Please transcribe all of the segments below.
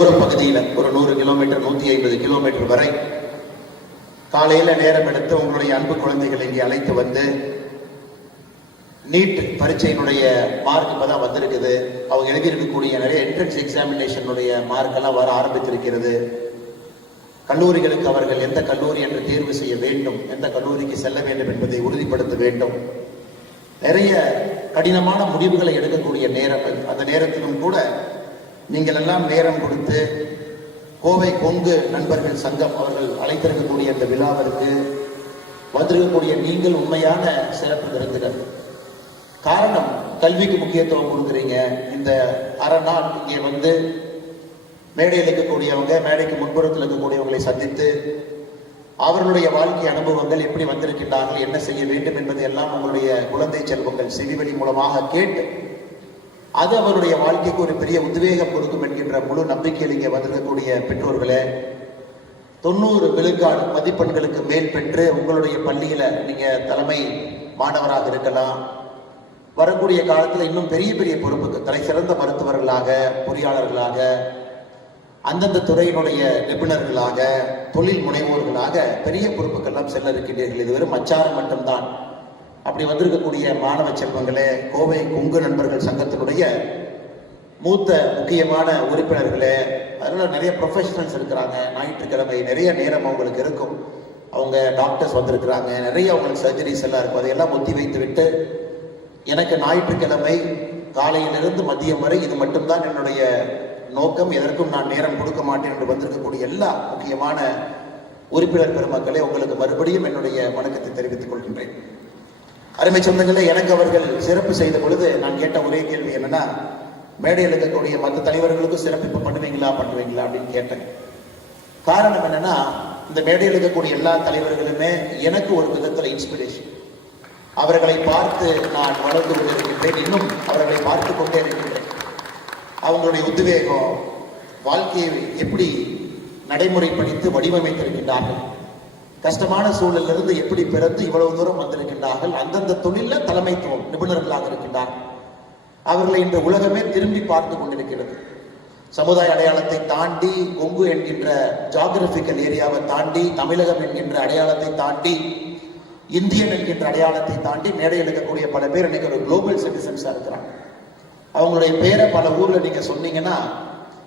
தூர பகுதியில் ஒரு 100 கிலோமீட்டர் 150 கிலோமீட்டர் வரை காலையில நேரம் எடுத்து உங்களுடைய அன்பு குழந்தைகள் இங்கே அழைத்து வந்து நீட் பரீட்சையினுடைய மார்க் இப்பதான் வந்திருக்குது. அவங்க எழுதியிருக்கக்கூடிய நிறைய என்ட்ரன்ஸ் எக்ஸாமினேஷனுடைய மார்க் எல்லாம் வர ஆரம்பித்திருக்கிறது. கல்லூரிகளுக்கு அவர்கள் எந்த கல்லூரி என்று தேர்வு செய்ய வேண்டும், எந்த கல்லூரிக்கு செல்ல வேண்டும் என்பதை உறுதிப்படுத்த வேண்டும். நிறைய கடினமான முடிவுகளை எடுக்கக்கூடிய நேரம். அந்த நேரத்திலும் கூட நீங்கள் எல்லாம் நேரம் கொடுத்து கோவை கொங்கு நண்பர்கள் சங்கம் அவர்கள் அழைத்திருக்கக்கூடிய இந்த விழாவிற்கு வந்திருக்கக்கூடிய நீங்கள் உண்மையான சிறப்பு விருந்தினர். காரணம், கல்விக்கு முக்கியத்துவம் கொடுக்குறீங்க. இந்த அரை நாள் இங்கே வந்து மேடையில் இருக்கக்கூடியவங்க, மேடைக்கு முன்புறத்தில் இருக்கக்கூடியவங்களை சந்தித்து அவர்களுடைய வாழ்க்கை அனுபவங்கள் எப்படி வந்திருக்கின்றார்கள், என்ன செய்ய வேண்டும் என்பதை எல்லாம் உங்களுடைய குழந்தை செல்வங்கள் செவிவழி மூலமாக கேட்டு அது அவருடைய வாழ்க்கைக்கு ஒரு பெரிய உத்வேகம் கொடுக்கும் என்கின்ற முழு நம்பிக்கையில் இங்கே வந்திருக்கக்கூடிய பெற்றோர்களே, 90 விழுக்காடு மதிப்பெண்களுக்கு மேல் பெற்று உங்களுடைய பள்ளியில நீங்க தலைமை மாணவராக இருக்கலாம். வரக்கூடிய காலத்தில் இன்னும் பெரிய பெரிய பொறுப்புக்கு தலை சிறந்த மருத்துவர்களாக, பொறியாளர்களாக, அந்தந்த துறையினுடைய நிபுணர்களாக, தொழில் முனைவோர்களாக பெரிய பொறுப்புக்கெல்லாம் செல்ல இருக்கின்றீர்கள். இது வெறும் அச்சாரம் மட்டும்தான். அப்படி வந்திருக்கக்கூடிய மாணவ செல்வங்களே, கோவை கொங்கு நண்பர்கள் சங்கத்தினுடைய மூத்த முக்கியமான உறுப்பினர்களே, அதனால நிறைய ப்ரொஃபஷனல்ஸ் இருக்கிறாங்க. ஞாயிற்றுக்கிழமை நிறைய நேரம் அவங்களுக்கு இருக்கும். அவங்க டாக்டர்ஸ் வந்திருக்கிறாங்க, நிறைய அவங்களுக்கு சர்ஜரிஸ் எல்லாம் இருக்கும். அதையெல்லாம் ஒத்தி வைத்து விட்டு எனக்கு ஞாயிற்றுக்கிழமை காலையிலிருந்து மதியம் வரை இது மட்டும்தான் என்னுடைய நோக்கம், எதற்கும் நான் நேரம் கொடுக்க மாட்டேன் என்று வந்திருக்கக்கூடிய எல்லா முக்கியமான உறுப்பினர் பெருமக்களே, உங்களுக்கு மறுபடியும் என்னுடைய வணக்கத்தை தெரிவித்துக் கொள்கின்றேன். அருமை சொந்தங்களே, எனக்கு அவர்கள் சிறப்பு செய்த பொழுது நான் கேட்ட ஒரே கேள்வி என்னன்னா, மேடையில் இருக்கக்கூடிய மற்ற தலைவர்களுக்கும் சிறப்பிப்பு பண்ணுவீங்களா அப்படின்னு கேட்டேன். காரணம் என்னன்னா, இந்த மேடையில் இருக்கக்கூடிய எல்லா தலைவர்களுமே எனக்கு ஒரு விதத்தில் இன்ஸ்பிரேஷன். அவர்களை பார்த்து நான் வளர்ந்து கொண்டிருக்கின்றேன், இன்னும் அவர்களை பார்த்து கொண்டே இருக்கின்றேன். அவங்களுடைய உத்வேகம், வாழ்க்கையை எப்படி நடைமுறைப்படுத்தி வடிவமைத்திருக்கின்றார்கள், கஷ்டமான சூழலிலிருந்து எப்படி பிறந்து இவ்வளவு தூரம் வந்திருக்கின்றார்கள், அந்தந்த தொழில தலைமைத்துவம் நிபுணர்களாக இருக்கின்றார்கள். அவர்களை இந்த உலகமே திரும்பி பார்த்து கொண்டிருக்கிறது. சமுதாய அடையாளத்தை தாண்டி, கொங்கு என்கின்ற ஜியோகிராபிக்கல் ஏரியாவை தாண்டி, தமிழகம் என்கின்ற அடையாளத்தை தாண்டி, இந்தியன் என்கின்ற அடையாளத்தை தாண்டி மேடையில் இருக்கக்கூடிய பல பேர் இன்னைக்கு ஒரு குளோபல் சிட்டிசன்ஸா இருக்கிறாங்க. அவங்களுடைய பேரை பல ஊர்ல நீங்க சொன்னீங்கன்னா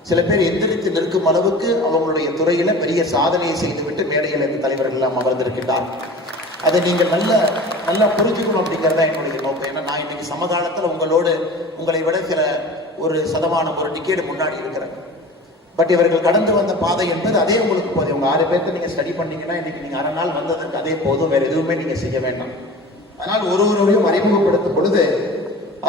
சில பேர் எந்திரித்து நிற்கும் அளவுக்கு அவங்களுடைய துறையில பெரிய சாதனையை செய்துவிட்டு மேடையில் இந்த தலைவர்கள் எல்லாம் அமர்ந்திருக்கின்றார். அதை நீங்கள் நல்லா புரிஞ்சுக்கணும் அப்படிங்கிறதா என்னுடைய நோக்கம். ஏன்னா நான் இன்னைக்கு சமகாலத்தில் உங்களை விட சில ஒரு சதமானம், ஒரு டிகேடு முன்னாடி இருக்கிறேன். பட் இவர்கள் கடந்து வந்த பாதை என்பது அதே உங்களுக்கு போதும். உங்க 6 பேர்த்த நீங்க ஸ்டடி பண்ணீங்கன்னா இன்னைக்கு நீங்க அரை நாள் வந்ததற்கு அதே போதும், வேற எதுவுமே நீங்க செய்ய வேண்டாம். அதனால் ஒருவரையும் அறிமுகப்படுத்தும் பொழுது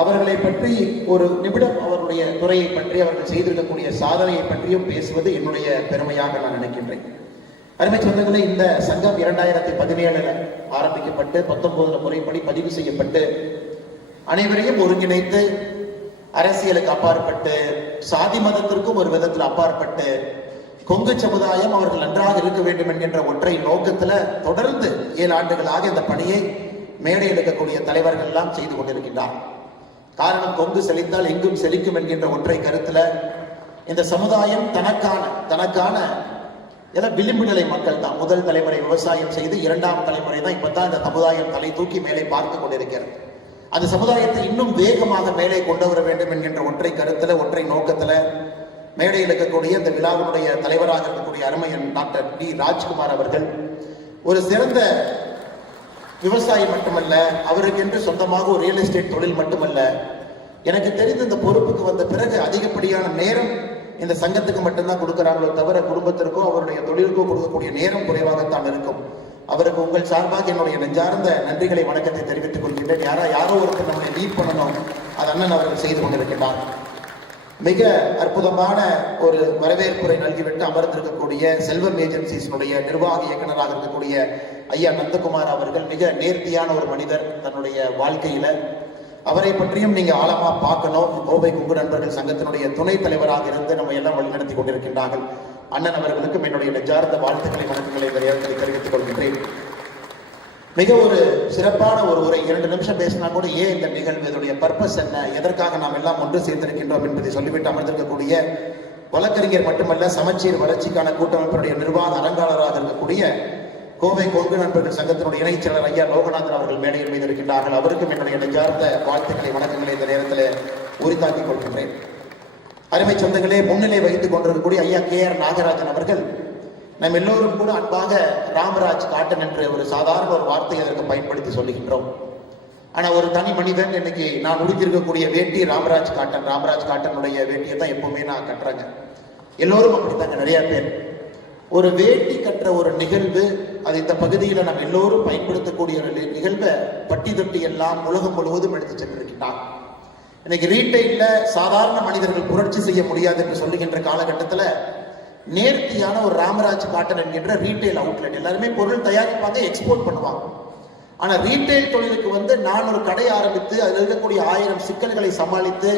அவர்களை பற்றி ஒரு நிமிடம் அவருடைய துறையை பற்றி, அவர்கள் செய்திருக்கக்கூடிய சாதனையை பற்றியும் பேசுவது என்னுடைய பெருமையாக நான் நினைக்கின்றேன். அருமை சொந்தங்களே, இந்த சங்கம் 2017 ஆரம்பிக்கப்பட்டு 19 முறைப்படி பதிவு செய்யப்பட்டு அனைவரையும் ஒருங்கிணைத்து அரசியலுக்கு அப்பாற்பட்டு, சாதி மதத்திற்கும் ஒரு விதத்தில் அப்பாற்பட்டு கொங்கு சமுதாயம் அவர்கள் நன்றாக இருக்க வேண்டும் என்கின்ற ஒற்றை நோக்கத்துல தொடர்ந்து 7 ஆண்டுகளாக இந்த பணியை மேடையில் இருக்கக்கூடிய தலைவர்கள் எல்லாம் செய்து கொண்டிருக்கின்றார். காரணம், கொங்கு செழித்தால் எங்கும் செழிக்கும் என்கின்ற ஒற்றை கருத்துல இந்த சமுதாயம் தனக்கான விளிம்பு நிலை மக்கள் தான். முதல் தலைமுறை விவசாயம் செய்து, 2ஆம் தலைமுறை தான் இப்பதான் இந்த சமுதாயம் தலை தூக்கி மேலே பார்த்து கொண்டிருக்கிறது. அந்த சமுதாயத்தை இன்னும் வேகமாக மேலே கொண்டு வர வேண்டும் என்கின்ற ஒற்றை கருத்துல, ஒற்றை நோக்கத்துல மேடையில் இருக்கக்கூடிய இந்த விழாவினுடைய தலைவராக இருக்கக்கூடிய அருமையன் டாக்டர் டி ராஜ்குமார் அவர்கள் ஒரு சிறந்த விவசாயி மட்டுமல்ல, அவருக்கு என்று சொந்தமாக ஒரு ரியல் எஸ்டேட் தொழில் மட்டுமல்ல, எனக்கு தெரிந்த இந்த பொறுப்புக்கு வந்த பிறகு அதிகப்படியான நேரம் இந்த சங்கத்துக்கு மட்டும்தான் கொடுக்கிறாங்களோ தவிர குடும்பத்திற்கோ அவருடைய தொழிலுக்கோ கொடுக்கக்கூடிய நேரம் குறைவாகத்தான் இருக்கும். அவருக்கு உங்கள் சார்பாக என்னுடைய நெஞ்சார்ந்த நன்றிகளை, வணக்கத்தை தெரிவித்துக் கொள்கின்றேன். யாரோ ஒருத்தர் நம்மளை லீட் பண்ணணும், அது அண்ணன் அவர்கள் செய்து கொண்டிருக்கிறார். மிக அற்புதமான ஒரு வரவேற்புரை நல்கிவிட்டு அமர்ந்திருக்கக்கூடிய செல்வம் ஏஜென்சிஸினுடைய நிர்வாக இயக்குநராக இருக்கக்கூடிய ஐயா நந்தகுமார் அவர்கள் மிக நேர்த்தியான ஒரு மனிதர். தன்னுடைய வாழ்க்கையில அவரை பற்றியும் நீங்க ஆழமா பார்க்கணும். கோவை கொங்கு நண்பர்கள் சங்கத்தினுடைய துணைத் தலைவராக இருந்து நம்ம எல்லாம் வழிநடத்தி கொண்டிருக்கின்றார்கள். அண்ணன் அவர்களுக்கும் என்னுடைய நெஞ்சார்ந்த வாழ்த்துக்களை, வணக்கங்களை இந்த நேரத்தில் தெரிவித்துக் கொள்கின்றேன். மிக ஒரு சிறப்பான ஒரு உரை, 2 நிமிஷம் பேசினா கூட ஏன் இந்த நிகழ்வு, இதனுடைய பர்பஸ் என்ன, எதற்காக நாம் எல்லாம் ஒன்று சேர்ந்திருக்கின்றோம் என்பதை சொல்லிவிட்டு அமர்ந்திருக்கக்கூடிய வழக்கறிஞர் மட்டுமல்ல, சமச்சீர் வளர்ச்சிக்கான கூட்டமைப்பினுடைய நிர்வாக அரங்காளராக இருக்கக்கூடிய கோவை கொங்கு நண்பர்கள் சங்கத்தினுடைய இணைச் செயலர் ஐயா லோகநாதன் அவர்கள் மேடையில் மீது இருக்கின்றார்கள். அவருக்கும் என்னுடைய நெஞ்சார்ந்த வாழ்த்துக்களை, வணக்கங்களை இந்த நேரத்தில் உரித்தாக்கிக் கொள்கின்றேன். அருமை சொந்தங்களே, முன்னிலை வகித்துக் கொண்டிருக்கக்கூடிய ஐயா KR நாகராஜன் அவர்கள் நம் எல்லோரும் கூட அன்பாக ராமராஜ் காட்டன் என்ற ஒரு சாதாரண ஒரு வார்த்தையை அதற்கு பயன்படுத்தி சொல்லுகின்றோம். ஆனா ஒரு தனி மனிதன், இன்னைக்கு நான் உடுத்திருக்கக்கூடிய வேட்டி ராமராஜ் காட்டனுடைய வேட்டியை தான் எப்பவுமே நான் கட்டுறேங்க. எல்லோரும் அப்படித்தாங்க. நிறைய பேர் ஒரு வேட்டி கட்டுற ஒரு நிகழ்வு, அது இந்த பகுதியில் நம்ம எல்லோரும் பயன்படுத்தக்கூடிய ஒரு நிகழ்வை பட்டி தொட்டி எல்லாம் உலகம் முழுவதும் எடுத்து சென்றிருக்கிறான். இன்னைக்கு ரீட்டைல்ல சாதாரண மனிதர்கள் புரட்சி செய்ய முடியாது என்று சொல்லுகின்ற காலகட்டத்தில் நேர்த்தியான ஒரு ராமராஜ் காட்டன் என்கின்ற ரீட்டைல் அவுட்லெட், எல்லாருமே பொருள் தயாரிப்பாங்க, எக்ஸ்போர்ட் பண்ணுவாங்க. ஆனா ரீட்டைல் தொழிலுக்கு நான் ஒரு கடை ஆரம்பித்து அதில் இருக்கக்கூடிய 1000 சிக்கல்களை சமாளித்து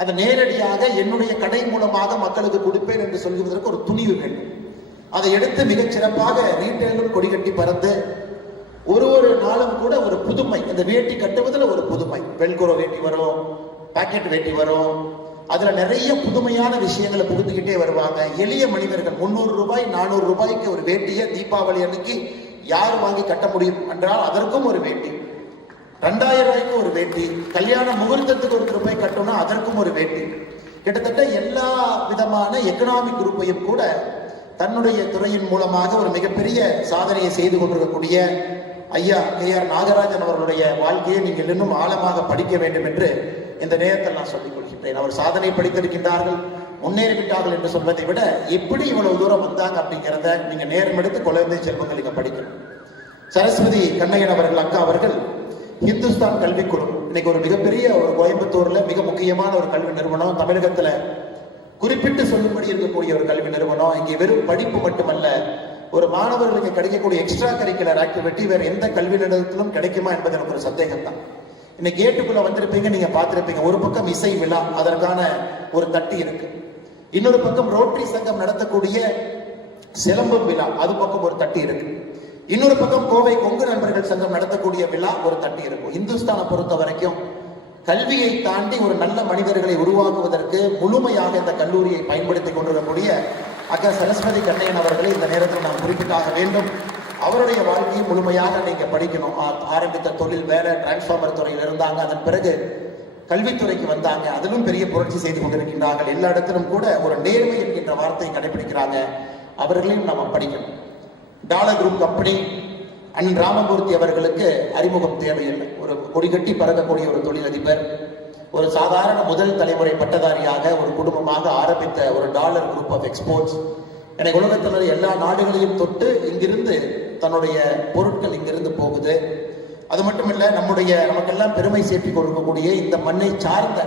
அதை நேரடியாக என்னுடைய கடை மூலமாக மக்களுக்கு கொடுப்பேன் என்று சொல்வதற்கு ஒரு துணிவு வேண்டும். அதை எடுத்து மிகச் சிறப்பாக ரீட்டைலும் கொடி கட்டி பறந்து ஒரு நாளும் கூட ஒரு புதுமை, இந்த வேட்டி கட்டுவதில் ஒரு புதுமை. வெல்குரோ வேட்டி வரும், பாக்கெட் வேட்டி வரும், அதுல நிறைய புதுமையான விஷயங்களை புகுந்துக்கிட்டே வருவாங்க. எளிய மனிதர்கள் 300 ரூபாய் 400 ரூபாய்க்கு ஒரு வேட்டியை தீபாவளி அன்னைக்கு யார் வாங்கி கட்ட முடியும் என்றால் அதற்கும் ஒரு வேட்டி, 2000 ரூபாய்க்கு ஒரு வேட்டி, கல்யாண முகூர்த்தத்துக்கு ஒரு ரூபாய் கட்டணும்னா அதற்கும் ஒரு வேட்டி. கிட்டத்தட்ட எல்லா விதமான எக்கனாமிக் குரூப்பையும் கூட தன்னுடைய துறையின் மூலமாக ஒரு மிகப்பெரிய சாதனையை செய்து கொண்டிருக்கக்கூடிய ஐயா KR நாகராஜன் அவர்களுடைய வாழ்க்கையை நீங்கள் இன்னும் ஆழமாக படிக்க வேண்டும் என்று இந்த நேரத்தில் நான் சொல்லிக் கொள்கின்றேன். அவர் சாதனை படித்திருக்கின்றார்கள், முன்னேறிவிட்டார்கள் என்று சொல்வதை விட எப்படி இவ்வளவு தூரம் வந்தாங்க அப்படிங்கிறத நீங்க நேரம் எடுத்து குழந்தை செல்வங்கள் இங்க படிக்கணும். சரஸ்வதி கண்ணையன் அவர்கள், அக்கா அவர்கள் இந்துஸ்தான் கல்விக்குழு, இன்னைக்கு ஒரு மிகப்பெரிய ஒரு கோயம்புத்தூர்ல மிக முக்கியமான ஒரு கல்வி நிறுவனம், தமிழகத்துல குறிப்பிட்டு சொல்லும்படி இருக்கக்கூடிய ஒரு கல்வி நிறுவனம். இங்கே வெறும் படிப்பு மட்டுமல்ல, ஒரு மாணவர்களுக்கு கிடைக்கக்கூடிய எக்ஸ்ட்ரா கரிக்குலர் ஆக்டிவிட்டி வேற எந்த கல்வி நிறுவனத்திலும் கிடைக்குமா என்பது எனக்கு ஒரு சந்தேகம் தான். இன்னைக்கு கேட்டுக்குள்ள வந்திருப்பீங்க, நீங்க பார்த்திருப்பீங்க, ஒரு பக்கம் இசை விழா, அதற்கான ஒரு தட்டி இருக்கு. இன்னொரு பக்கம் ரோட்டரி சங்கம் நடத்தக்கூடிய சிலம்பம் விழா, அது பக்கம் ஒரு தட்டி இருக்கு. இன்னொரு பக்கம் கோவை கொங்கு நண்பர்கள் சங்கம் நடத்தக்கூடிய விழா ஒரு தட்டி இருக்கும். இந்துஸ்தானை பொறுத்த வரைக்கும் கல்வியை தாண்டி ஒரு நல்ல மனிதர்களை உருவாக்குவதற்கு முழுமையாக இந்த கல்லூரியை பயன்படுத்திக் கொண்டிருக்கக்கூடிய அக்கா சரஸ்வதி கண்ணையன் அவர்களை இந்த நேரத்தில் நாம் குறிப்பிட்டாக வேண்டும். அவருடைய வாழ்க்கையை முழுமையாக நீங்க படிக்கணும். ஆரம்பித்த தொழில் வேற, டிரான்ஸ்பார்மர் துறையில் இருந்தாங்க, அதன் பிறகு கல்வித்துறைக்கு வந்தாங்க, அதிலும் பெரிய புரட்சி செய்து கொண்டிருக்கின்றார்கள். எல்லா இடத்திலும் கூட ஒரு நேர்மை என்கின்ற வார்த்தையை கடைபிடிக்கிறாங்க. அவர்களையும் நாம் படிக்கணும். டாலர் குரூப் கம்பெனி அண்ணன் ராமமூர்த்தி அவர்களுக்கு அறிமுகம் தேவையில்லை. ஒரு கொடிகட்டி பறக்கக்கூடிய ஒரு தொழிலதிபர், ஒரு சாதாரண முதல் தலைமுறை பட்டதாரியாக ஒரு குடும்பமாக ஆரம்பித்த ஒரு டாலர் குரூப் ஆஃப் எக்ஸ்போர்ட்ஸ் எனக்கு உலகத்தில் எல்லா நாடுகளையும் தொட்டு இங்கிருந்து தன்னுடைய பொருட்கள் இங்கிருந்து போகுது. அது மட்டும் இல்லை, நமக்கெல்லாம் பெருமை சேர்த்து கொடுக்கக்கூடிய இந்த மண்ணை சார்ந்த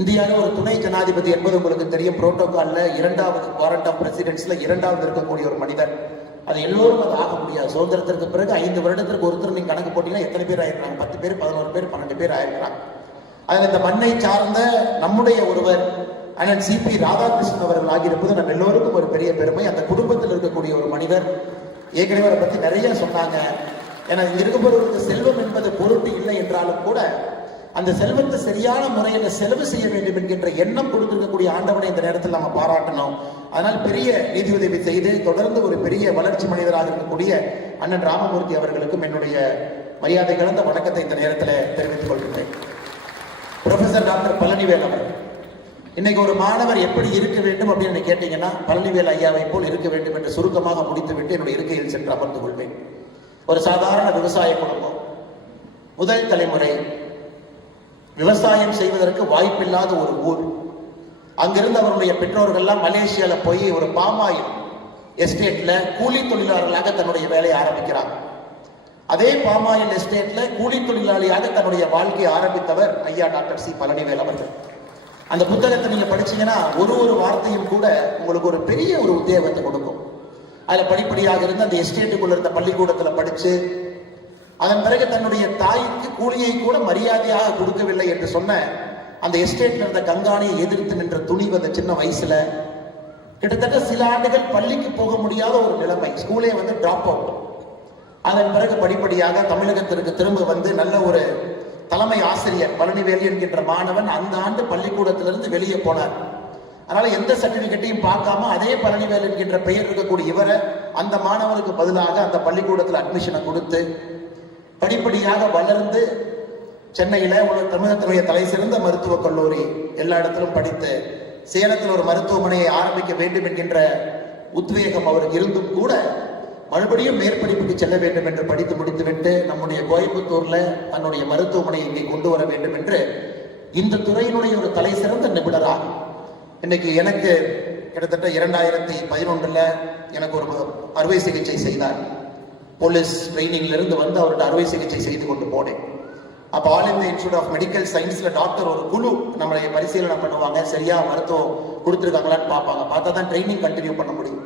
இந்தியாவில் ஒரு துணை ஜனாதிபதி என்பது உங்களுக்கு தெரியும். புரோட்டோகால்ல 2வது வாரண்ட் ஆஃப் பிரசிடென்ட்ஸ்ல 2வது இருக்கக்கூடிய ஒரு மனிதர். அது எல்லோரும் அது ஆக முடியாது. சுதந்திரத்திற்கு பிறகு 5 வருடத்திற்கு ஒருத்தர் நீங்க கணக்கு போட்டீங்கன்னா எத்தனை பேர் ஆயிருக்காங்க? 10 பேர், 11 பேர், 12 பேர் ஆயிருக்கிறாங்க. அதில் இந்த மண்ணை சார்ந்த நம்முடைய ஒருவர் அண்ணன் CP ராதாகிருஷ்ணன் அவர்கள் ஆகியிருப்பது நம்ம எல்லோருக்கும் ஒரு பெரிய பெருமை. அந்த குடும்பத்தில் இருக்கக்கூடிய ஒரு மனிதர். ஏற்கனவே அவரை பத்தி நிறைய சொன்னாங்க. ஏன்னா இங்க இருப்பவர்களுக்கு செல்வம் என்பது பொருட்டு இல்லை என்றாலும் கூட அந்த செல்வத்தை சரியான முறையில் செலவு செய்ய வேண்டும் என்கின்ற எண்ணம் கொடுத்திருக்கக்கூடிய ஆண்டவனை இந்த நேரத்தில் நம்ம பாராட்டணும். அதனால் பெரிய நிதி உதவி செய்து தொடர்ந்து ஒரு பெரிய வளர்ச்சி மனிதராக இருக்கக்கூடிய அண்ணன் ராமமூர்த்தி அவர்களுக்கும் என்னுடைய மரியாதை கலந்த வணக்கத்தை இந்த நேரத்தில் தெரிவித்துக் கொள்கின்றேன். ப்ரொஃபசர் டாக்டர் பழனிவேல் அவர்கள், இன்னைக்கு ஒரு மாணவர் எப்படி இருக்க வேண்டும் அப்படின்னு கேட்டீங்கன்னா பழனிவேல் ஐயாவை போல் இருக்க வேண்டும் என்று சுருக்கமாக முடித்துவிட்டு என்னுடைய இருக்கையில் சென்று அமர்ந்து கொள்வேன். ஒரு சாதாரண விவசாய குடும்பம், முதல் தலைமுறை, விவசாயம் செய்வதற்கு வாய்ப்பில்லாத ஒரு ஊர். அங்கிருந்து அவருடைய பெற்றோர்கள்லாம் மலேசியால போய் ஒரு பாமாயில் எஸ்டேட்ல கூலி தொழிலாளர்களாக தன்னுடைய வேலையை ஆரம்பிக்கிறாங்க. அதே பாமாயில் எஸ்டேட்ல கூலி தொழிலாளியாக தன்னுடைய வாழ்க்கையை ஆரம்பித்தவர் ஐயா டாக்டர் C பழனிவேல் அவர்கள். அந்த புத்தகத்தை நீங்க படிச்சீங்கன்னா ஒரு வார்த்தையும் கூட உங்களுக்கு ஒரு பெரிய ஒரு உத்வேகத்தை கொடுக்கும். அதுல படிப்படியாக இருந்து அந்த எஸ்டேட்டுக்குள்ள இருந்த பள்ளிக்கூடத்துல படிச்சு அதன் பிறகு தன்னுடைய தாய்க்கு கூலியை கூட மரியாதையாக கொடுக்கவில்லை என்று சொன்ன அந்த எஸ்டேட்ல இருந்த கங்காணியை எதிர்த்து நின்ற துணிவு அந்த சின்ன வயசுல. கிட்டத்தட்ட சில ஆண்டுகள் பள்ளிக்கு போக முடியாத ஒரு நிலைமை, ஸ்கூலே டிராப் அவுட். அதன் பிறகு படிப்படியாக தமிழகத்திற்கு திரும்ப வந்து நல்ல ஒரு தலைமை ஆசிரியர் பழனிவேல் என்கின்ற மாணவன் அந்த ஆண்டு பள்ளிக்கூடத்திலிருந்து வெளியே போனார். அதனால எந்த சர்டிபிகேட்டையும் பார்க்காம அதே பழனிவேல் என்கின்ற பெயர் இருக்கக்கூடிய இவரை அந்த மாணவருக்கு பதிலாக அந்த பள்ளிக்கூடத்தில் அட்மிஷனை கொடுத்து படிப்படியாக வளர்ந்து சென்னையில ஒரு தமிழகத்தினுடைய தலை சிறந்த மருத்துவக் கல்லூரி எல்லா இடத்திலும் படித்து சேலத்தில் ஒரு மருத்துவமனையை ஆரம்பிக்க வேண்டும் என்கின்ற உத்வேகம் அவருக்கு இருந்தும் கூட மறுபடியும் மேற்படிப்புக்கு செல்ல வேண்டும் என்று படித்து முடித்துவிட்டு நம்முடைய கோயம்புத்தூர்ல தன்னுடைய மருத்துவமனையை இங்கே கொண்டு வர வேண்டும் என்று இந்த துறையினுடைய ஒரு தலை சிறந்த நிபுணராக இன்னைக்கு எனக்கு கிட்டத்தட்ட 2011 எனக்கு ஒரு அறுவை சிகிச்சை செய்தார். போலீஸ் ட்ரைனிங்ல இருந்து வந்து அவர்கிட்ட அறுவை சிகிச்சை செய்து கொண்டு போனேன். அப்போ all India institute of medical சயின்ஸ்ல டாக்டர் ஒரு குழு நம்மளை பரிசீலனை பண்ணுவாங்க, சரியா மருத்துவம் கொடுத்துருக்காங்களான்னு பார்ப்பாங்க. பார்த்தா தான் ட்ரைனிங் கண்டினியூ பண்ண முடியும்.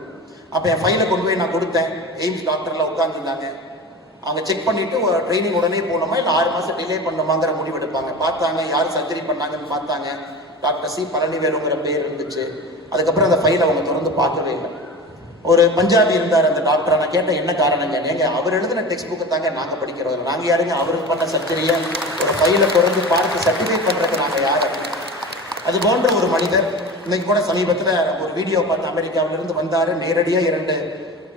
அப்போ என் ஃபைலை கொண்டு போய் நான் கொடுத்தேன். எய்ம்ஸ் டாக்டர்லாம் உட்காந்துருந்தாங்க. அவங்க செக் பண்ணிட்டு ஒரு ட்ரைனிங் உடனே போகணுமா இல்லை 6 மாதம் டிலே பண்ணணுமாங்கிற முடிவு எடுப்பாங்க. பார்த்தாங்க, யார் சர்ஜரி பண்ணாங்கன்னு பார்த்தாங்க. டாக்டர் சி பழனிவேலுங்கிற பேர் இருந்துச்சு. அதுக்கப்புறம் அந்த ஃபைலை அவங்க தொடர்ந்து பார்க்கவே இல்லை. ஒரு பஞ்சாபி இருந்தார் அந்த டாக்டர். நான் கேட்டேன் என்ன காரணம், ஏங்க அவர் எழுதின டெக்ஸ்ட் புக்கை தாங்க நாங்கள் படிக்கிறோம், நாங்கள் யாருங்க அவருக்கு பண்ண சர்ஜரியை ஒரு ஃபைலை தொடர்ந்து பார்த்து சர்டிஃபிகேட் பண்ணுறதுக்கு நாங்கள் யார்? அது போன்ற ஒரு மனிதர் இன்னைக்கு கூட சமீபத்தில் ஒரு வீடியோ பார்த்து அமெரிக்காவிலிருந்து வந்தார். நேரடியாக 2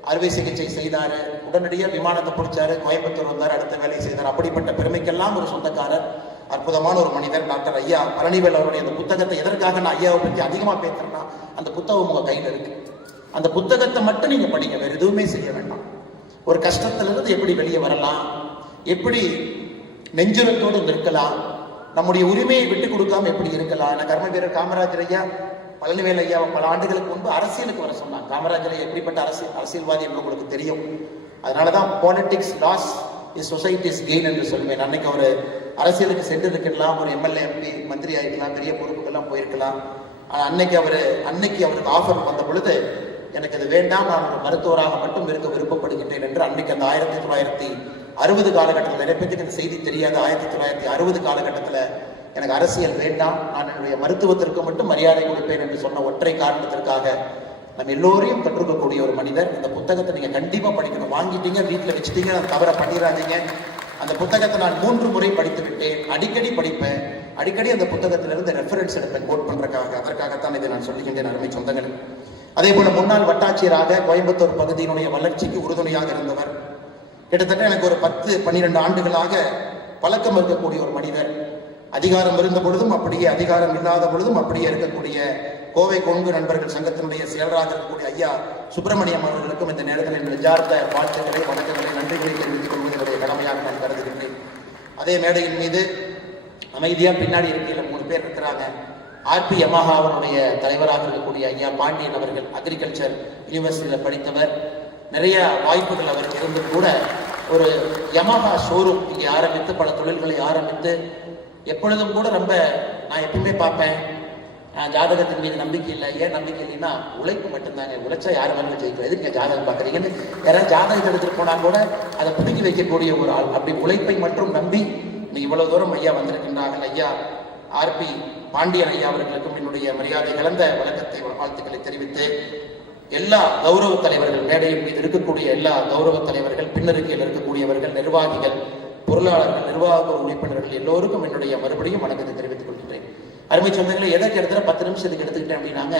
அறுவை சிகிச்சை செய்தார். உடனடியாக விமானத்தை பிடிச்சாரு, கோயம்புத்தூர் வந்தார், அடுத்த வேலையை செய்தார். அப்படிப்பட்ட பெருமைக்கெல்லாம் ஒரு சொந்தக்காரர், அற்புதமான ஒரு மனிதர் டாக்டர் ஐயா பழனிவேல் அவருடைய அந்த புத்தகத்தை எதற்காக நான் ஐயாவை பற்றி அதிகமாக பேசுறேன்னா, அந்த புத்தகம் உங்கள் கையில் இருக்கு. அந்த புத்தகத்தை மட்டும் நீங்க படிங்க, வேற எதுவுமே செய்ய வேண்டாம். ஒரு கஷ்டத்திலிருந்து எப்படி வெளியே வரலாம், எப்படி நெஞ்சுரத்தோடு நிற்கலாம், நம்முடைய உரிமையை விட்டு கொடுக்காம எப்படி இருக்கலாம். நான் கர்ம வீரர் காமராஜர் ஐயா பழனிவேல் ஐயா பல ஆண்டுகளுக்கு முன்பு அரசியலுக்கு வர சொன்னாங்க. காமராஜர் ஐயா எப்படிப்பட்ட அரசியல்வாதி என்று உங்களுக்கு தெரியும். அதனாலதான் politics loss is society's gain என்று சொல்வேன். அன்னைக்கு அவர் அரசியலுக்கு சென்று இருக்கலாம், ஒரு எம்எல்ஏ எம்பி மந்திரி ஆகிருக்கலாம், பெரிய பொறுப்புக்கெல்லாம் போயிருக்கலாம். ஆனால் அன்னைக்கு அவருக்கு ஆஃபர் வந்த பொழுது எனக்கு இது வேண்டாம், நான் ஒரு மருத்துவராக மட்டும் இருக்க விருப்பப்படுகின்றேன் என்று அன்னைக்கு அந்த 1960 காலகட்டத்தில், நிறைய பேருக்கு இந்த செய்தி தெரியாது. 1960 காலகட்டத்தில் எனக்கு அரசியல் வேண்டாம், நான் என்னுடைய மருத்துவத்திற்கு மட்டும் மரியாதை கொடுப்பேன் என்று சொன்ன ஒற்றை காரணத்திற்காக நம்ம எல்லோரையும் கற்றுக்கக்கூடிய ஒரு மனிதர். இந்த புத்தகத்தை நீங்க கண்டிப்பா படிக்கணும். வாங்கிட்டீங்க, வீட்டில் வச்சுட்டீங்க, அந்த தவறை பண்ணிடாதீங்க. அந்த புத்தகத்தை நான் 3 முறை படித்து விட்டேன். அடிக்கடி படிப்பேன், அடிக்கடி அந்த புத்தகத்திலிருந்து ரெஃபரன்ஸ் எடுப்பேன் கோட் பண்றதுக்காக. அதற்காகத்தான் இதை நான் சொல்லுகின்றேன் அருமை சொந்தங்கள். அதே போல முன்னாள் வட்டாட்சியராக கோயம்புத்தூர் பகுதியினுடைய வளர்ச்சிக்கு உறுதுணையாக இருந்தவர். கிட்டத்தட்ட எனக்கு ஒரு 10-12 ஆண்டுகளாக பழக்கம் இருக்கக்கூடிய ஒரு மனிதர். அதிகாரம் இருந்த பொழுதும் அப்படியே, அதிகாரம் இல்லாத பொழுதும் அப்படியே இருக்கக்கூடிய கோவை கொங்கு நண்பர்கள் சங்கத்தினுடைய செயலராக இருக்கக்கூடிய ஐயா சுப்பிரமணியம் அவர்களுக்கும் இந்த நேரத்தில் என் நெஞ்சார்ந்த வாழ்த்துக்களை, வணக்கங்களை, நன்றிகளை தெரிவித்துக் கொள்வதனுடைய கடமையாக நான் கருதுகின்றேன். அதே மேடையின் மீது அமைதியா பின்னாடி இருக்கையில் 3 பேர் இருக்கிறாங்க. ஆர்பி யமஹா அவருடைய தலைவராக இருக்கக்கூடிய ஐயா பாண்டியன் அவர்கள் அக்ரிகல்ச்சர் யூனிவர்சிட்டியில் படித்தவர். நிறைய வாய்ப்புகள் அவருக்கு இருந்து கூட ஒரு யமஹா ஷோரூம் இங்கே ஆரம்பித்து பல தொழில்களை ஆரம்பித்து எப்பொழுதும் கூட ரொம்ப நான் எப்பவுமே பார்ப்பேன், ஜாதகத்தின் மீது நம்பிக்கை இல்லை. ஏன் நம்பிக்கை இல்லைன்னா உழைப்பு மட்டும்தாங்க, உழைச்சா யாரும் வேணும் ஜெயிக்கும். எதுக்கு நீங்க ஜாதகம் பார்க்குறீங்கன்னு யாராவது ஜாதகம் எடுத்துட்டு போனா கூட அதை புதுக்கி வைக்கக்கூடிய ஒரு ஆள். அப்படி உழைப்பை மட்டும் நம்பி இன்னைக்கு இவ்வளவு தூரம் ஐயா வந்திருக்கின்றார்கள். ஐயா ஆர்பி பாண்டியன் ஐயா அவர்களுக்கும் என்னுடைய மரியாதை கலந்த வணக்கத்தை, வாழ்த்துக்களை தெரிவித்து எல்லா கௌரவ தலைவர்கள், மேடையின் மீது இருக்கக்கூடிய எல்லா கௌரவ தலைவர்கள், பின்னருக்கையில் இருக்கக்கூடியவர்கள், நிர்வாகிகள், பொருளாளர்கள், நிர்வாக உறுப்பினர்கள் எல்லோருக்கும் என்னுடைய மறுபடியும் வணக்கத்தை தெரிவித்துக் கொள்கின்றேன். அருமை சொந்தங்களை எதற்கு இடத்துல 10 நிமிஷத்துக்கு எடுத்துக்கிட்டேன் அப்படின்னாங்க,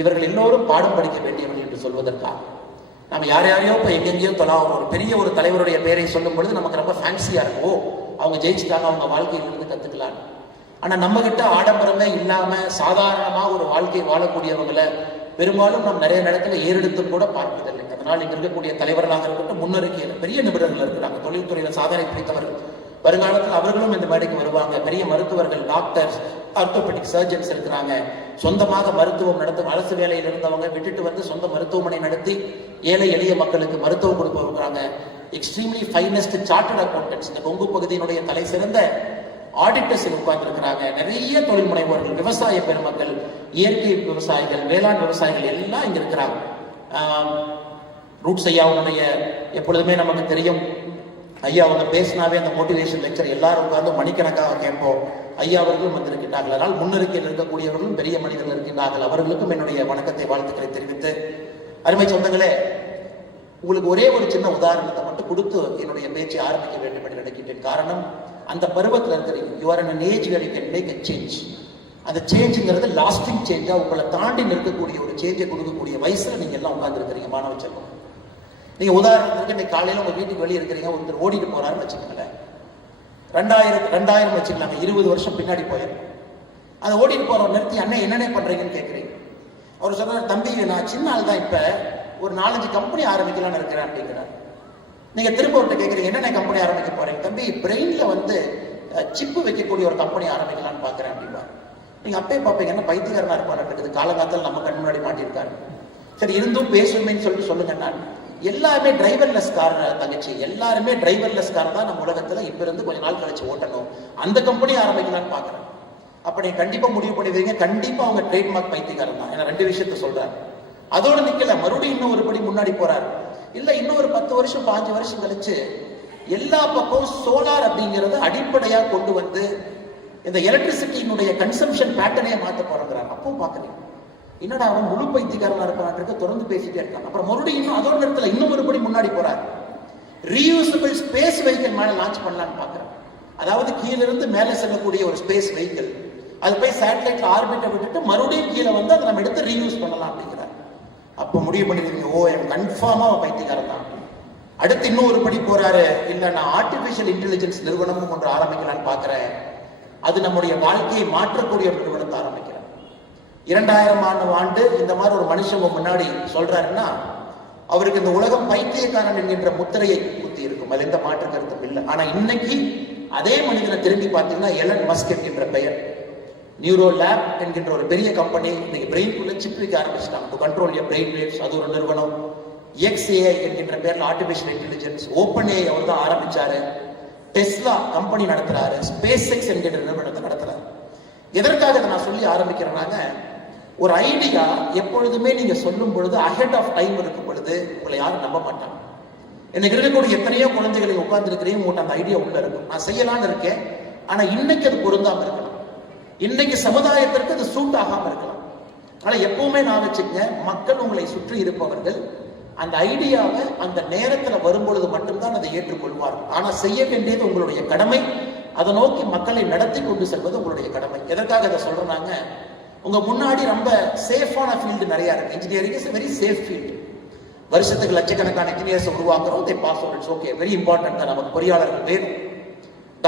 இவர்கள் எல்லோரும் பாடம் படிக்க வேண்டியவர்கள் என்று சொல்வதற்காக. நம்ம யாரையோ இப்போ எங்கெங்கேயோ தொலாம், ஒரு பெரிய ஒரு தலைவருடைய பெயரை சொல்லும் பொழுது நமக்கு ரொம்ப ஃபேன்சியா இருக்கும். ஓ, அவங்க ஜெயிச்சுட்டாங்க, அவங்க வாழ்க்கையிலிருந்து கத்துக்கலாம். ஆனா நம்ம கிட்ட ஆடம்பரமே இல்லாம சாதாரணமா ஒரு வாழ்க்கை வாழக்கூடியவங்களை பெரும்பாலும் நாம் நிறைய நேரத்தில் ஏறெடுத்து கூட பார்ப்பதில்லை. அதனால் இங்க இருக்கக்கூடிய தலைவர்களாக இருக்கட்டும், முன்னறிக்கையில் பெரிய நிபுணர்கள் இருக்கிறாங்க, தொழில்துறையில சாதனை புரிந்தவர்கள். வருங்காலத்தில் அவர்களும் இந்த மேடைக்கு வருவாங்க. பெரிய மருத்துவர்கள், டாக்டர்ஸ், ஆர்த்தோபெடிக் சர்ஜன்ஸ் இருக்கிறாங்க. சொந்தமாக மருத்துவம் நடத்தும், அரசு வேலையில் இருந்தவங்க விட்டுட்டு வந்து சொந்த மருத்துவமனை நடத்தி ஏழை எளிய மக்களுக்கு மருத்துவம் கொடுப்பவங்க. எக்ஸ்ட்ரீம்லி ஃபைனஸ்ட் சார்ட்டர்ட் அக்கௌண்டன்ட்ஸ், இந்த கொங்கு பகுதியினுடைய தலை சிறந்த ஆடிட்டர்ஸ் உட்கார்ந்து இருக்கிறாங்க. நிறைய தொழில் முனைவோர்கள், விவசாய பெருமக்கள், இயற்கை விவசாயிகள், வேளாண் விவசாயிகள் எல்லாம் இங்க இருக்கிறாங்க. ரூட்ஸ் ஐயாவுடைய எப்பொழுதுமே நமக்கு தெரியும், ஐயா அவங்க பேசினாவே அந்த மோட்டிவேஷன் லெக்சர் எல்லாரும் உட்கார்ந்து மணிக்கணக்காக கேட்போம். ஐயா அவர்களும் வந்திருக்கின்றார்கள். அதனால் முன்னிருக்கையில் இருக்கக்கூடியவர்களும் பெரிய மனிதர்கள் இருக்கின்றார்கள். அவர்களுக்கும் என்னுடைய வணக்கத்தை, வாழ்த்துக்களை தெரிவித்து, அருமை சொந்தங்களே, உங்களுக்கு ஒரே ஒரு சின்ன உதாரணத்தை மட்டும் கொடுத்து என்னுடைய பேச்சை ஆரம்பிக்க வேண்டும் என்று நினைக்கின்றேன். காரணம், அந்த பருவத்தில் இருக்கிறீங்க. You are in an age where you can make a change. அந்த சேஞ்சுங்கிறது லாஸ்டிங் சேஞ்சா உங்களை தாண்டி நிற்கக்கூடிய ஒரு சேஞ்சை கொடுக்கக்கூடிய வயசுல நீங்க எல்லாம் உட்கார்ந்துருக்கிறீங்க மாணவ செல்வம். நீங்க உதாரணத்துக்கு இன்னைக்கு காலையில உங்க வீட்டுக்கு வெளியே இருக்கிறீங்க, ஒருத்தர் ஓடிட்டு போறாருன்னு வச்சுக்கோங்களேன். 2000 வச்சுக்கலாங்க, 20 வருஷம் பின்னாடி போயிருக்கும். அதை ஓடிட்டு போற நிறுத்தி அண்ணன் என்னென்ன பண்றீங்கன்னு கேட்குறீங்க. அவர் சொல்றாரு, தம்பி நான் சின்ன ஆள் தான், இப்ப ஒரு 4-5 கம்பெனி ஆரம்பிக்கலாம்னு இருக்கிறேன் அப்படிங்கிறார். நீங்க திரும்ப ஒருத்த கேட்குறீங்க, என்னென்ன கம்பெனி ஆரம்பிக்க போறீங்க? தம்பி பிரெயின்ல வந்து சிப்பு வைக்கக்கூடிய ஒரு கம்பெனி ஆரம்பிக்கலாம்னு பாக்குறேன் அப்படின்னா நீங்க அப்பே பார்ப்பீங்க, என்ன பைத்தியக்காரனா இருப்பாரு இருக்குது, காலங்காலத்தில் நம்ம கண் முன்னாடி மாட்டியிருக்காரு. சரி இருந்தும் பேசுவேன்னு சொல்லிட்டு சொல்லுங்க. நான் எல்லாருமே டிரைவர்லெஸ் கார் தங்கச்சி, எல்லாருமே டிரைவர்லெஸ் கார் தான் நம்ம உலகத்துல இப்ப இருந்து கொஞ்ச நாள் கழிச்சு ஓட்டணும், அந்த கம்பெனி ஆரம்பிக்கலாம்னு பாக்குறேன். அப்ப நீங்க கண்டிப்பா முடிவு பண்ணிடுவீங்க, கண்டிப்பா அவங்க ட்ரேட்மார்க் பைத்தியக்காரன் தான். ஏன்னா 2 விஷயத்த சொல்றாரு. அதோட நிக்கல, மறுபடியும் இன்னும் ஒரு படி முன்னாடி போறாரு. இல்ல இன்னும் ஒரு 10 வருஷம் 5 வருஷம் கழிச்சு எல்லா பக்கம் சோலார் அப்படிங்கறத அடிப்படையா கொண்டு வந்து இந்த எலக்ட்ரிசிட்டியினுடைய கன்சம்ஷன் பேட்டர்னே மாத்த போறாங்கிறாங்க. அப்போ பாக்குறீங்க, என்னடா அவன் முழு பைத்தியக்காரனா இருக்கான், தொடர்ந்து பேசிட்டே இருக்கான். அப்புறம் மறுபடியும் இன்னும் அதோட நேரத்துல இன்னும் ஒரு படி முன்னாடி போறாரு. ரீயூசபிள் ஸ்பேஸ் வெஹிக்கிள் மேல லான்ச் பண்ணலான்னு பாக்குறேன். அதாவது கீழிருந்து மேலே செல்லக்கூடிய ஒரு ஸ்பேஸ் வெஹிக்கிள், அது போய் சேட்டலைட்ல ஆர்பிட்டை விட்டுட்டு மறுபடியும் கீழே வந்து அதை நம்ம எடுத்து ரீயூஸ் பண்ணலாம் அப்படிங்கிறார். அப்ப முடிவு பண்ணிருக்கீங்க, ஓ எனக்கு கன்ஃபார்மா பைத்தியக்காரன் தான். அடுத்து இன்னும் ஒரு படி போறாரு, இல்ல நான் ஆர்டிபிஷியல் இன்டெலிஜென்ஸ் நிறுவனமும் ஒன்று ஆரம்பிக்கலான்னு பாக்குறேன், அது நம்முடைய வாழ்க்கையை மாற்றக்கூடிய ஒரு நிறுவனத்தை ஆரம்பிக்கிறேன். 2000 ஆண்டு இந்த மாதிரி ஒரு மனுஷங்க முன்னாடி சொல்றாருன்னா அவருக்கு இந்த உலகம் பைத்தியக்காரன் என்கின்ற முத்திரையை குத்தி இருக்கும், அது எந்த மாற்று கருத்தும் இல்லை. ஆனா இன்னைக்கு அதே மனிதனை திரும்பி பார்த்தீங்கன்னா எலன் மஸ்க் என்கின்ற பெயர், நியூரோ லேப் என்கின்ற ஒரு பெரிய கம்பெனி இன்னைக்கு பிரெயின்குள்ள சிப் வைக்க ஆரம்பிச்சிட்டாங்க, to control your brain waves, அது ஒரு நிறுவனம். XAI என்கின்ற பேர்ல ஆர்டிபிஷியல் இன்டெலிஜென்ஸ், OpenAI அவர் தான் ஆரம்பிச்சாரு. டெஸ்லா கம்பெனி நடத்துறாரு, ஸ்பேஸ் எக்ஸ் என்கின்ற நிறுவனத்தை நடத்துறாரு. எதற்காக இதை நான் சொல்லி ஆரம்பிக்கிறேன்னாங்க, ஒரு ஐடியா எப்பொழுதுமே நீங்க சொல்லும் பொழுது அஹெட் ஆஃப் டைம் இருக்கும் பொழுது உங்களை யாரும் நம்ப மாட்டாங்க. எனக்கு இருக்கக்கூடிய எத்தனையோ குழந்தைகளை உட்கார்ந்து இருக்கிறேன், உங்கள்கிட்ட அந்த ஐடியா உள்ள இருக்கும், நான் செய்யலாம்னு இருக்கேன், ஆனா இன்னைக்கு அது பொருந்தாம இருக்கலாம், இன்னைக்கு சமுதாயத்திற்கு அது சூட் ஆகாம இருக்கலாம். ஆனா எப்பவுமே நான் வச்சுக்கங்க, மக்கள் உங்களை சுற்றி இருப்பவர்கள் அந்த ஐடியாவை அந்த நேரத்துல வரும்பொழுது மட்டும்தான் அதை ஏற்றுக்கொள்வார்கள். ஆனா செய்ய வேண்டியது உங்களுடைய கடமை, அதை நோக்கி மக்களை நடத்தி கொண்டு செல்வது உங்களுடைய கடமை. எதற்காக அதை சொல்றாங்க, உங்க முன்னாடி ரொம்ப சேஃபான ஃபீல்டு நிறைய இருக்கு. Engineering is very safe field. வருஷத்துக்கு லட்சக்கணக்கான இன்ஜினியர்ஸ் உருவாக்குறோம், they pass out, it's okay, very important தான். நமக்கு பொறியாளர்கள் வேணும்,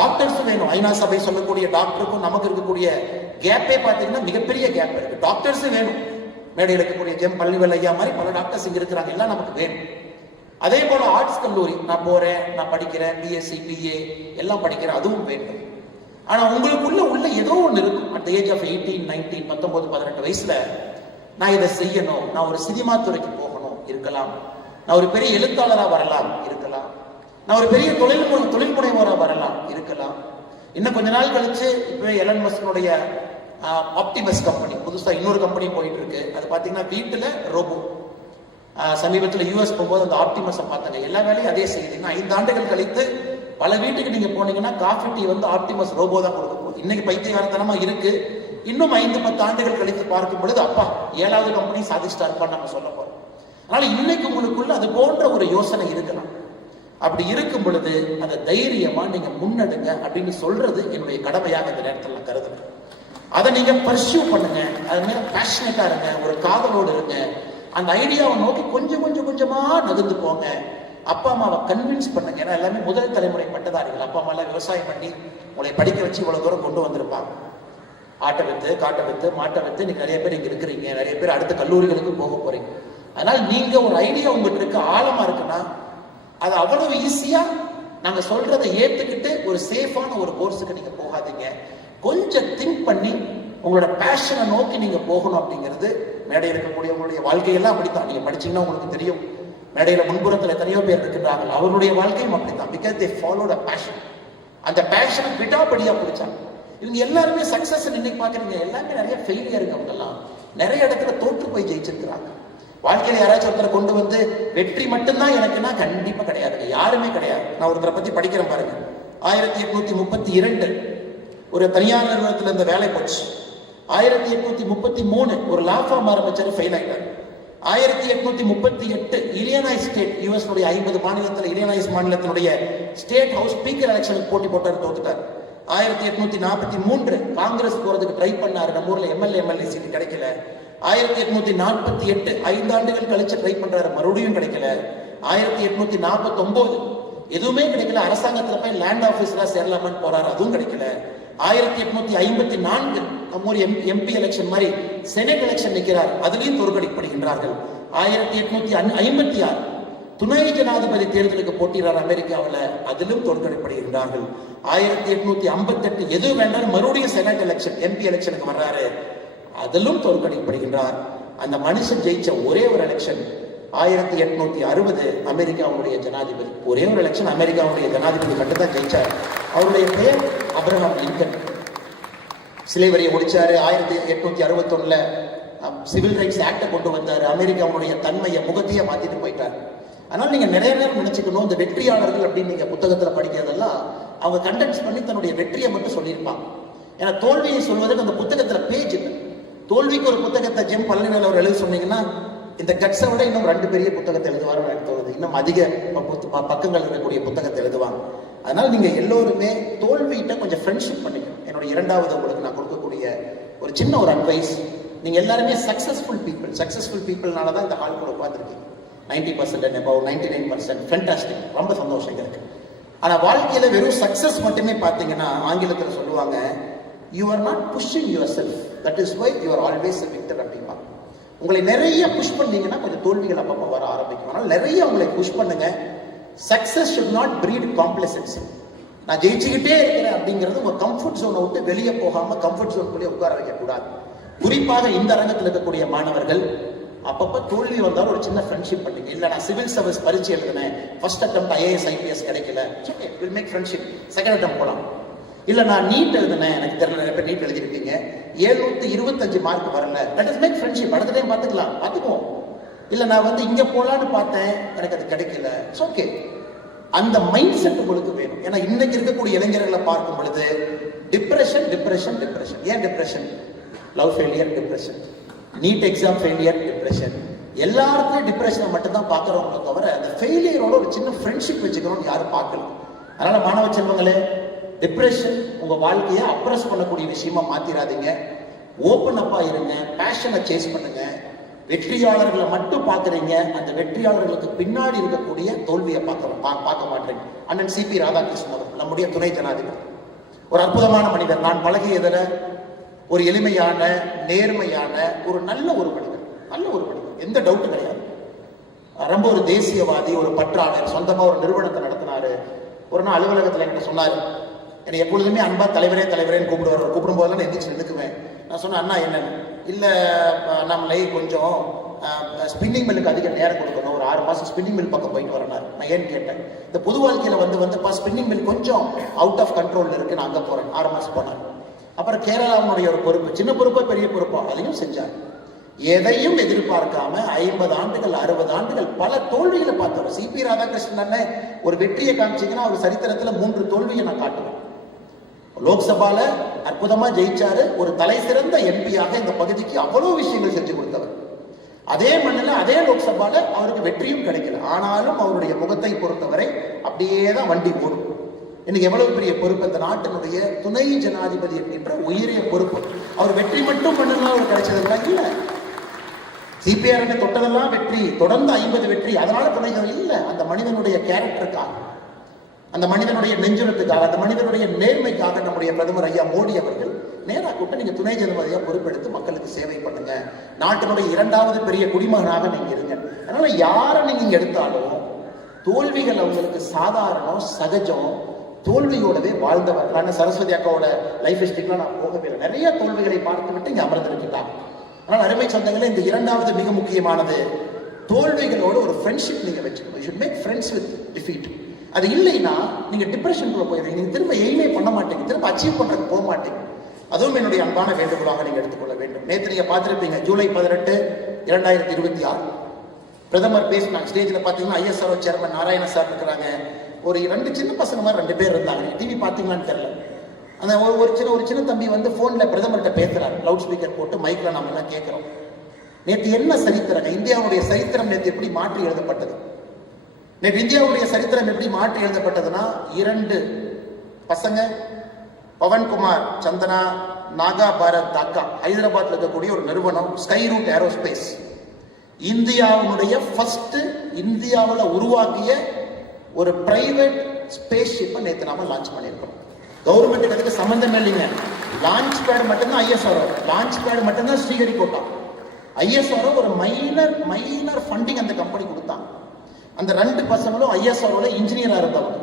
டாக்டர்ஸும் வேணும். ஐநா சபை சொல்லக்கூடிய டாக்டருக்கும் நமக்கு இருக்கக்கூடிய கேப்பே பார்த்தீங்கன்னா மிகப்பெரிய கேப் இருக்கு. டாக்டர்ஸும் வேணும், மேடையில் இருக்கக்கூடிய ஜெம் பள்ளிவேல் ஐயா மாதிரி பல டாக்டர்ஸ் இங்க இருக்கிறாங்க, எல்லாம் நமக்கு வேணும். அதே போல ஆர்ட்ஸ் கல்லூரி நான் போறேன், நான் படிக்கிறேன், பிஎஸ்சி பிஏ எல்லாம் படிக்கிறேன், அதுவும் வேண்டும். ஆனா உங்களுக்குள்ள ஏதோ ஒன்று இருக்கும். அட் ஏஜ் ஆஃப் 18, 19, 19, 18 வயசுல நான் இதை செய்யணும், நான் ஒரு சினிமா துறைக்கு போகணும் இருக்கலாம், நான் ஒரு பெரிய எழுத்தாளரா வரலாம் இருக்கலாம், நான் ஒரு பெரிய தொழில் முனைவோரா வரலாம் இருக்கலாம். இன்னும் கொஞ்ச நாள் கழிச்சு இப்போ எலன் மஸ்கனுடைய ஆப்டிமஸ் கம்பெனி புதுசா இன்னொரு கம்பெனி போயிட்டு இருக்கு. அது பாத்தீங்கன்னா வீட்டுல ரோபோ. சமீபத்தில் US போகும்போது அந்த ஆப்டிமஸை பார்த்தாங்க, எல்லா வேலையும் அதே செய்யுதுன்னா 5 ஆண்டுகள் கழித்து பல வீட்டுக்கு நீங்க போனீங்கன்னா காஃபி டீ வந்து ஆப்டிமஸ் ரோபோ தான் கொடுக்க போகுது. இன்னைக்கு பைத்தியகாரத்தனமா இருக்கு, இன்னும் 5-10 ஆண்டுகள் கழித்து பார்க்கும் பொழுது அப்பா 7வது கம்பெனி சாதிச்சுட்டா இருப்பான்னு நம்ம சொல்ல போறோம். அதனால இன்னைக்கு உங்களுக்குள்ள அது போன்ற ஒரு யோசனை இருக்கலாம். அப்படி இருக்கும் பொழுது அதை தைரியமா நீங்க முன்னெடுங்க அப்படின்னு சொல்றது என்னுடைய கடமையாக இந்த நேரத்தில் நான் கருதுறேன். அதை நீங்க பர்சியூ பண்ணுங்க, அது மேல பேஷனேட்டா இருங்க, ஒரு காதலோடு இருங்க, அந்த ஐடியாவை நோக்கி கொஞ்சமா நகர்ந்து போங்க. அப்பா அம்மாவை கன்வின்ஸ் பண்ணுங்க. ஏன்னா எல்லாமே முதல் தலைமுறை பட்டதாரிகள். அப்பா அம்மா எல்லாம் விவசாயம் பண்ணி உங்களை படிக்க வச்சு இவ்வளவு தூரம் கொண்டு வந்திருப்பாங்க. ஆட்டை வித்து, காட்டை வித்து, மாட்டை வித்து இன்னைக்கு நிறைய பேர் இங்க இருக்கிறீங்க, நிறைய பேர் அடுத்த கல்லூரிகளுக்கு போக போறீங்க. அதனால நீங்க ஒரு ஐடியா உங்ககிட்ட இருக்க ஆழமா இருக்குன்னா அது அவ்வளவு ஈஸியா நாங்க சொல்றதை ஏத்துக்கிட்டு ஒரு சேஃபான ஒரு கோர்ஸுக்கு நீங்க போகாதீங்க. கொஞ்சம் திங்க் பண்ணி உங்களோட பேஷனை நோக்கி நீங்க போகணும் அப்படிங்கிறது. மேடையில் இருக்கக்கூடிய உங்களுடைய வாழ்க்கையெல்லாம் அப்படித்தான். நீங்க படிச்சீங்கன்னா உங்களுக்கு தெரியும், மேடையில முன்புறத்தில் எத்தனையோ பேர் இருக்கின்றார்கள், அவருடைய வாழ்க்கையும் அப்படித்தான். Because they followed a fashion. அந்த பேஷனை விடாபடியா பிடிச்சாங்க. இவங்க எல்லாருமே சக்சஸ் இன்னைக்கு பாக்குறீங்க, எல்லாமே நிறைய ஃபெயிலியருங்க. அவங்க எல்லாம் நிறைய இடத்துல தோற்று போய் ஜெயிச்சிருக்கிறாங்க. வாழ்க்கையில யாராச்சும் ஒருத்தரை கொண்டு வந்து வெற்றி மட்டும்தான் எனக்குன்னா கண்டிப்பா கிடையாதுங்க, யாருமே கிடையாது. நான் ஒருத்தரை பத்தி படிக்கிறேன் பாருங்க. 1832 ஒரு தனியார் நிறுவனத்துல இந்த வேலை போச்சு. 1833 ஒரு லா ஃபார்ம் ஆரம்பிச்சாரு, ஃபெயில் ஆயிட்டார். 1838 இலினாய்ஸ் ஸ்டேட், US 50 மாநிலத்தில் இலினாய்ஸ் மாநிலத்தினுடைய ஸ்டேட் ஹவுஸ் ஸ்பீக்கர் எலெக்ஷனுக்கு போட்டி போட்டார், தோத்துட்டார். 1843 காங்கிரஸ் போறதுக்கு ட்ரை பண்ணாரு, நம்ம ஊர்ல எம்எல்ஏ சீட் கிடைக்கல. 1848 5 ஆண்டுகள் கழிச்சு ட்ரை பண்றாரு, மறுபடியும் கிடைக்கல. 1849 எதுவுமே கிடைக்கல, அரசாங்கத்துல போய் லேண்ட் ஆபீஸ்ல சேரலாமான்னு போறாரு, அதுவும் கிடைக்கல. 1854 நம்ம ஒரு எம்பி எலெக்ஷன் மாதிரி செனட் எலெக்ஷன் நிற்கிறார், அதுலயும் தோற்கடிக்கப்படுகின்றார்கள். 1856 துணை ஜனாதிபதி தேர்தலுக்கு போட்டியிடார் அமெரிக்காவில், அதிலும் தோற்கடிக்கப்படுகின்றார்கள். 1858 எது வேண்டாம் மறுபடியும் செனட் எலெக்ஷன் எம்பி எலெக்ஷனுக்கு வர்றாரு, அதிலும் தோற்கடிக்கப்படுகின்றார். அந்த மனுஷன் ஜெயிச்ச ஒரே ஒரு எலெக்ஷன் 1860 அமெரிக்காவுடைய ஜனாதிபதி, ஒரே ஒரு எலெக்ஷன் அமெரிக்காவுடைய ஜனாதிபதி மட்டும் தான் ஜெயிச்சார். அவருடைய பெயர் அப்ரஹாம் லிங்கன். சிலை வரியை முடிச்சாரு. 1861 சிவில் ரைட்ஸ் ஆக்டை கொண்டு வந்தாரு. அமெரிக்காவுடைய தன்மையை முகத்தையே மாத்திட்டு போயிட்டார். அதனால நீங்க நிறைய நேரம் நினைச்சுக்கணும், இந்த வெற்றியாளர்கள் அப்படின்னு நீங்க புத்தகத்துல படிக்கிறதெல்லாம் அவங்க கண்டென்ஸ் பண்ணி தன்னுடைய வெற்றியை மட்டும் சொல்லியிருப்பாங்க. ஏன்னா தோல்வியை சொல்வதற்கு அந்த புத்தகத்துல பேஜ் இல்லை. தோல்விக்கு ஒரு புத்தகத்தை ஜெம் பழனிவேல் அவர் எழுத சொன்னீங்கன்னா இந்த கட்ஸை விட இன்னும் 2 பெரிய புத்தகத்தை எழுதுவார் எனக்கு தோணுது. இன்னும் அதிக பக்கங்கள் இருக்கக்கூடிய புத்தகத்தை எழுதுவாங்க. அதனால நீங்க எல்லோருமே தோல்வியிட்ட கொஞ்சம் ஃப்ரெண்ட்ஷிப் பண்ணிக்கணும். என்னுடைய இரண்டாவது உங்களுக்கு நான் கொடுக்கக்கூடிய ஒரு சின்ன ஒரு அட்வைஸ், நீங்க எல்லாருமே சக்சஸ்ஃபுல் பீப்புள்னால தான் இந்த ஹால் கூட உட்காந்துருக்கீங்க. 90% and above 99% ஃபென்டாஸ்டிக், ரொம்ப சந்தோஷம் இருக்கு. ஆனா வாழ்க்கையில வெறும் சக்சஸ் மட்டுமே பார்த்தீங்கன்னா ஆங்கிலத்தில் சொல்லுவாங்க, you are not pushing yourself, that is why you are always a victor அப்படிம்பாங்க. உங்களை நிறைய புஷ் பண்ணீங்கன்னா கொஞ்சம் தோல்விகள் அப்பப்போ வர ஆரம்பிக்கும். ஆனால் நிறைய உங்களை புஷ் பண்ணுங்க. Success should not breed complacency. நான் ஜெயிச்சுக்கிட்டே இருக்கிறேன் அப்படிங்கிறது உங்க கம்ஃபர்ட் ஜோனை விட்டு வெளியே போகாம கம்ஃபர்ட் ஜோனுக்குள்ளே உட்கார வைக்க கூடாது. குறிப்பாக இந்த அரங்கத்தில் இருக்கக்கூடிய மாணவர்கள் அப்பப்ப தோல்வி வந்தாலும் ஒரு சின்ன ஃப்ரெண்ட்ஷிப் பண்ணுங்க. இல்ல நான் சிவில் சர்வீஸ் பரீட்சை எழுதுனேன், ஃபர்ஸ்ட் அட்டெம்ப்ட் IAS IPS கிடைக்கல, okay will make friendship, second attempt போலாம். இல்ல நான் நீட் எழுதுனேன், எனக்கு தெரியல நிறைய பேர் நீட் எழுதிருக்கீங்க, 725 மார்க் வரல, லெட் அஸ் மேக் ஃப்ரெண்ட்ஷிப், அடுத்த டைம் பார்த்துக்குவோம். இல்ல நான் இங்க போலான்னு பார்த்தேன், எனக்கு அது கிடைக்கல, இட்ஸ் ஓகே. அந்த மைண்ட் செட் உங்களுக்கு வேணும். ஏன்னா இன்னைக்கு இருக்கக்கூடிய இளைஞர்களை பார்க்கும் பொழுது டிப்ரெஷன். ஏன் depression? Love failure depression, NEET exam failure depression. எல்லாருக்கும் டிப்ரெஷனை மட்டும் தான் பார்க்குறவங்களை தவிர அந்த ஃபெயிலியரோட ஒரு சின்ன ஃப்ரெண்ட்ஷிப் வச்சுக்கணும்னு யாரும் பார்க்கல. அதனால மாணவ செல்வங்களே, டிப்ரெஷன் உங்க வாழ்க்கையை அப்ரஸ் பண்ணக்கூடிய விஷயமா மாத்திராதீங்க. ஓப்பன் அப்பா இருங்க, பேஷனை சேஸ் பண்ணுங்க. வெற்றியாளர்களை மட்டும் பார்க்குறீங்க, அந்த வெற்றியாளர்களுக்கு பின்னாடி இருக்கக்கூடிய தோல்வியை பார்க்க மாட்டேங்க. அண்ணன் CP ராதாகிருஷ்ணன் அவர் நம்முடைய துணை ஜனாதிபதி, ஒரு அற்புதமான மனிதர். நான் பழகியதில் ஒரு எளிமையான, நேர்மையான, ஒரு நல்ல ஒரு மனிதர், எந்த டவுட்டும் கிடையாது. ரொம்ப ஒரு தேசியவாதி, ஒரு பற்றாளர், சொந்தமா ஒரு நிறுவனத்தை நடத்தினாரு. ஒரு நாள் அலுவலகத்தில் என்கிட்ட சொன்னாரு, என்னை எப்பொழுதுமே அன்பா தலைவரேன்னு கூப்பிடுவார். கூப்பிடும் போதெல்லாம் எந்திரிச்சு நிற்குவேன். நான் சொன்னேன், அண்ணா என்னன்னு? இல்லை நம்மளை கொஞ்சம் ஸ்பின்னிங் மில்லுக்கு அதிக நேரம் கொடுக்கணும், ஒரு 6 மாதம் ஸ்பின்னிங் மில் பக்கம் போயிட்டு வரனார். நான் ஏன்னு கேட்டேன், இந்த பொது வாழ்க்கையில் வந்துப்பா ஸ்பின்னிங் மில் கொஞ்சம் அவுட் ஆஃப் கண்ட்ரோல் இருக்கு, நான் அங்கே போகிறேன். 6 மாதம் போனார். அப்புறம் கேரளாவுடைய ஒரு பொறுப்பு, சின்ன பொறுப்போ பெரிய பொறுப்போ, அதையும் செஞ்சார். எதையும் எதிர்பார்க்காம 50 ஆண்டுகள் 60 ஆண்டுகள் பல தோல்விகளை பார்த்தவர். CP ராதாகிருஷ்ணன் ஒரு வெற்றியை காமிச்சிங்கன்னா அவர் சரித்திரத்தில் 3 தோல்வியை நான் காட்டுவேன். லோக்சபால அற்புதமா ஜெயிச்சாரு, ஒரு தலை சிறந்த MP-யாக இந்த பகுதிக்கு அவ்வளவு விஷயங்கள் செஞ்சு கொடுத்தவர். அதே மண்ணில் அதே லோக்சபால அவருக்கு வெற்றியும் கிடைக்கல. ஆனாலும் அவருடைய முகத்தை பொறுத்தவரை அப்படியே தான் வண்டி ஓடும். இன்னைக்கு எவ்வளவு பெரிய பொறுப்பு, இந்த நாட்டினுடைய துணை ஜனாதிபதி என்கின்ற உயரிய பொறுப்பு. அவர் வெற்றி மட்டும் பண்ணலாம் அவர் கிடைச்சதுலாம் இல்ல. CPR தொட்டதெல்லாம் வெற்றி, தொடர்ந்து 50 வெற்றி, அதனால துணை இல்ல. அந்த மனிதனுடைய கேரக்டருக்காக, அந்த மனிதனுடைய நெஞ்சுரத்துக்காக, அந்த மனிதனுடைய நேர்மைக்காக நம்முடைய பிரதமர் ஐயா மோடி அவர்கள் நேராக கூப்பிட்டு நீங்க துணை ஜனாதிபதியா பொறுப்பெடுத்து மக்களுக்கு சேவை பண்ணுங்க, நாட்டினுடைய 2வது பெரிய குடிமகனாக நீங்க இருங்க. அதனால யாரை நீங்க இங்க எடுத்தாலும் தோல்விகள் அவங்களுக்கு சாதாரணம், சகஜம். தோல்வியோடவே வாழ்ந்தவர். நான் சரஸ்வதி அக்காவோட லைஃப் ஹிஸ்டரிக்கெல்லாம் நான் போகவே இல்லை. நிறைய தோல்விகளை பார்த்து விட்டு இங்க அமர்ந்திருக்கிறாங்க. ஆனால் அருமை சொந்தங்களே, இந்த 2வது மிக முக்கியமானது, தோல்விகளோட ஒரு ஃப்ரெண்ட்ஷிப் நீங்க வச்சுக்கணும். You should make friends with defeat. அது இல்லைன்னா நீங்க டிப்ரெஷனுக்குள்ள போயிருவீங்க, நீங்க திரும்ப எய்மே பண்ண மாட்டீங்க, திரும்ப அச்சீவ் பண்றதுக்கு போக மாட்டீங்க. அதுவும் என்னுடைய அன்பான வேண்டுகோளாக நீங்க எடுத்துக்கொள்ள வேண்டும். நேற்று நீங்க பார்த்திருப்பீங்க, ஜூலை 18, 2026 பிரதமர் பேசினாங்க. ஸ்டேஜில் பார்த்தீங்கன்னா ISRO சேர்மன் நாராயண சார் இருக்கிறாங்க. ஒரு 2 சின்ன பசங்க மாதிரி 2 பேர் இருந்தாங்க. டிவி பார்த்தீங்களான்னு தெரியல. அந்த ஒரு சின்ன தம்பி போன்ல பிரதமர்கிட்ட பேசுறாரு, லவுட் ஸ்பீக்கர் போட்டு மைக்ல நாம எல்லாம் கேட்கிறோம். நேற்று என்ன சரித்திரம், இந்தியாவுடைய சரித்திரம் நேற்று எப்படி மாற்றி எழுதப்பட்டது? நேற்று இந்தியாவுடைய சரித்திரம் எப்படி மாற்றி எழுதப்பட்டதுன்னா, 2 பசங்க பவன்குமார் சந்தனா நாகா பாரத் தாக்கா ஹைதராபாத்ல இருக்கக்கூடிய ஒரு நிறுவனம் ஸ்கை ரூட் ஏரோஸ்பேஸ் இந்தியாவுடைய ஃபர்ஸ்ட் இந்தியாவில் உருவாக்கிய ஒரு பிரைவேட் ஸ்பேஸ் ஷிப்பை நேற்று நாம லான்ச் பண்ணியிருக்கோம். கவர்மெண்ட்டுக்கு அதுக்கு சம்பந்தம் இல்லைங்க. லான்ச் பேட் மட்டும்தான் ஐஎஸ்ஆர்ஓ, லான்ச் பேட் மட்டும்தான் ஸ்ரீஹரிகோட்டா. ஐஎஸ்ஆர்ஓ ஒரு மைனர் ஃபண்டிங் அந்த கம்பெனி கொடுத்தாங்க. அந்த 2 பசங்களும் ஐஎஸ்ஆர்ஓல இன்ஜினியரா இருந்தவங்க.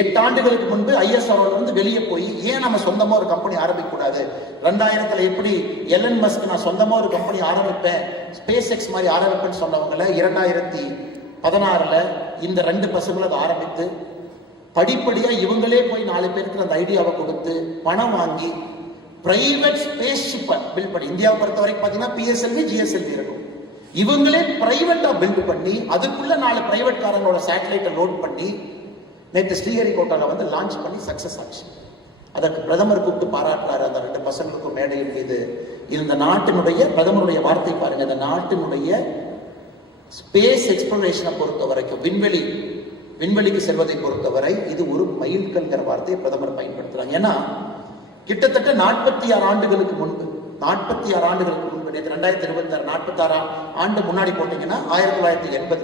8 ஆண்டுகளுக்கு முன்பு ஐஎஸ்ஆர்ஓல இருந்து வெளியே போய் ஏன் நம்ம சொந்தமா ஒரு கம்பெனி ஆரம்பிக்க கூடாது, 2000 எப்படி எலன் மஸ்க் நான் சொந்தமா ஒரு கம்பெனி ஆரம்பிப்பேன், ஸ்பேஸ் எக்ஸ் மாதிரி ஆரம்பிப்பேன்னு சொன்னவங்கள 2016 இந்த 2 பசங்களும் அதை ஆரம்பித்து படிப்படியா இவங்களே போய் 4 பேருக்கு அந்த ஐடியாவை கொடுத்து பணம் வாங்கி பிரைவேட் ஸ்பேஸ் ஷிப்பை பில்ட் பண்ணி, இந்தியாவை பொறுத்த வரைக்கும் பாத்தீங்கன்னா பிஎஸ்எல்வி ஜிஎஸ்எல்வி இருக்கும், இவங்களே பிரைவேட்டா பில்ட் பண்ணி அதுக்குள்ள 4 பிரைவேட் காரங்களோட சேட்டலைட்டை லோட் பண்ணி நேற்று ஸ்ரீஹரிகோட்டால வந்து லான்ச் பண்ணி சக்சஸ் ஆச்சு. அதற்கு பிரதமர் கூப்பிட்டு பாராட்டுறாரு அந்த 2 பசங்களுக்கும் மேடையின் மீது. இந்த நாட்டினுடைய பிரதமருடைய வார்த்தை பாருங்க, இந்த நாட்டினுடைய ஸ்பேஸ் எக்ஸ்ப்ளோரேஷனை பொறுத்த வரைக்கும் விண்வெளிக்கு செல்வதை பொறுத்தவரை இது ஒரு மைல்கல்ங்கிற வார்த்தையை பிரதமர் பயன்படுத்துறாங்க. ஏன்னா கிட்டத்தட்ட 46 ஆண்டுகளுக்கு முன்பு நேற்று 2026 46 ஆண்டு முன்னாடி போட்டீங்கன்னா 1980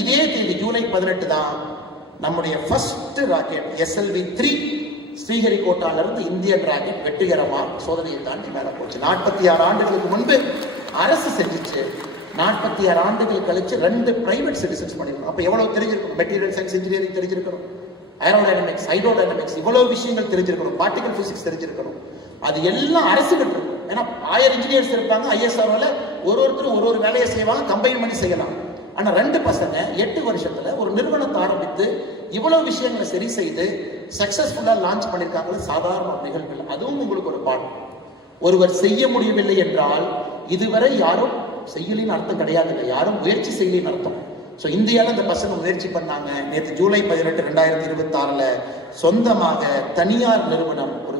இதே தேதி ஜூலை 18 தான் நம்முடைய ஃபர்ஸ்ட் ராக்கெட் SLV-3 ஸ்ரீஹரிகோட்டால இருந்து இந்தியன் ராக்கெட் வெற்றிகரமா சோதனையை தாண்டி மேல போச்சு. 46 ஆண்டுகளுக்கு முன்பு அரசு செஞ்சிச்சு. 46 ஆண்டுகள் கழிச்சு 2 பிரைவேட் சிட்டிசன்ஸ் பண்ணிருக்கணும். அப்ப எவ்வளவு தெரிஞ்சிருக்கும், மெட்டீரியல் சயின்ஸ் இன்ஜினியரிங் தெரிஞ்சிருக்கணும், ஏரோடைனமிக்ஸ் ஹைட்ரோடைனமிக்ஸ் இவ்வளவு விஷயங்கள் தெரிஞ்சிருக்கணும், பார்ட்டிகல் பிசிக்ஸ் தெரிஞ்சிருக்கணும். அது எல்லாம் அரசுகள் இருக்கும். ஏன்னா 1000 இன்ஜினியர்ஸ் இருப்பாங்க ஐஎஸ்ஆர்ஓல, ஒருத்தரும் ஒரு வேலையை செய்வாங்க, கம்பைன் பண்ணி செய்யலாம். ஆனா 2 பசங்க 8 வருஷத்துல ஒரு நிறுவனத்தை ஆரம்பித்து இவ்வளவு விஷயங்களை சரி செய்து சக்சஸ்ஃபுல்லா லான்ச் பண்ணிருக்காங்க. சாதாரண நிகழ்வுகள். அதுவும் உங்களுக்கு ஒரு பாடம். ஒருவர் செய்ய முடியவில்லை என்றால் இதுவரை யாரும் செய்யலின்னு அர்த்தம் கிடையாது, யாரும் முயற்சி செய்யலின்னு அர்த்தம். ஸோ இந்தியாவில் இந்த பசங்க முயற்சி பண்ணாங்க. நேற்று ஜூலை 18 2026 சொந்தமாக தனியார் நிறுவனம் ஒரு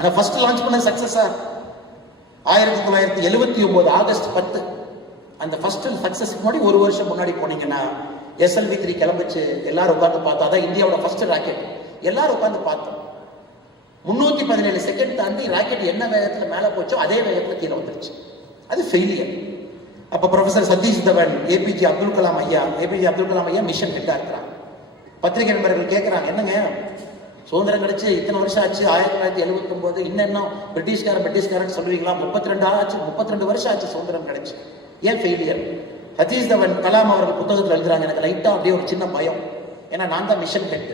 ஆனா ஃபர்ஸ்ட் லான்ச் பண்ண சக்சஸா 1979 ஆகஸ்ட் 10 அந்த ஃபர்ஸ்ட் சக்சஸ்க்கு முன்னாடி ஒரு வருஷம் முன்னாடி போனீங்கன்னா SLV-3 கிளம்பிச்சு. எல்லாரும் உட்காந்து பார்த்தா அதான் இந்தியாவோட ஃபர்ஸ்ட் ராக்கெட். எல்லாரும் உட்காந்து பார்த்தோம். 317 செகண்ட் தாண்டி ராக்கெட் என்ன வேகத்துல மேல போச்சோ அதே வேகத்துல கீழே வந்துருச்சு. அது ஃபெயிலியர். அப்ப ப்ரொஃபசர் சதீஷ் தவன் ஏபிஜே அப்துல் கலாம் ஐயா மிஷன் ஹெட்டா இருக்கிறாங்க. பத்திரிகை நண்பர்கள் கேட்கிறாங்க, என்னங்க சுதந்திரம் கிடைச்சு இத்தனை வருஷம் ஆச்சு, 1979 இன்னும் பிரிட்டிஷ்காரன் சொல்லுவீங்களா, 32 வருஷம் ஆச்சு சுதந்திரம் கிடைச்சு, ஏன் ஃபெயிலியர்? சதீஷ் தவன் கலாம் அவர்கள் புத்தகத்தில் எழுதுறாங்க, எனக்கு லைட்டா அப்படியே ஒரு சின்ன பயம். ஏன்னா நான் தான் மிஷன் ஹெட்,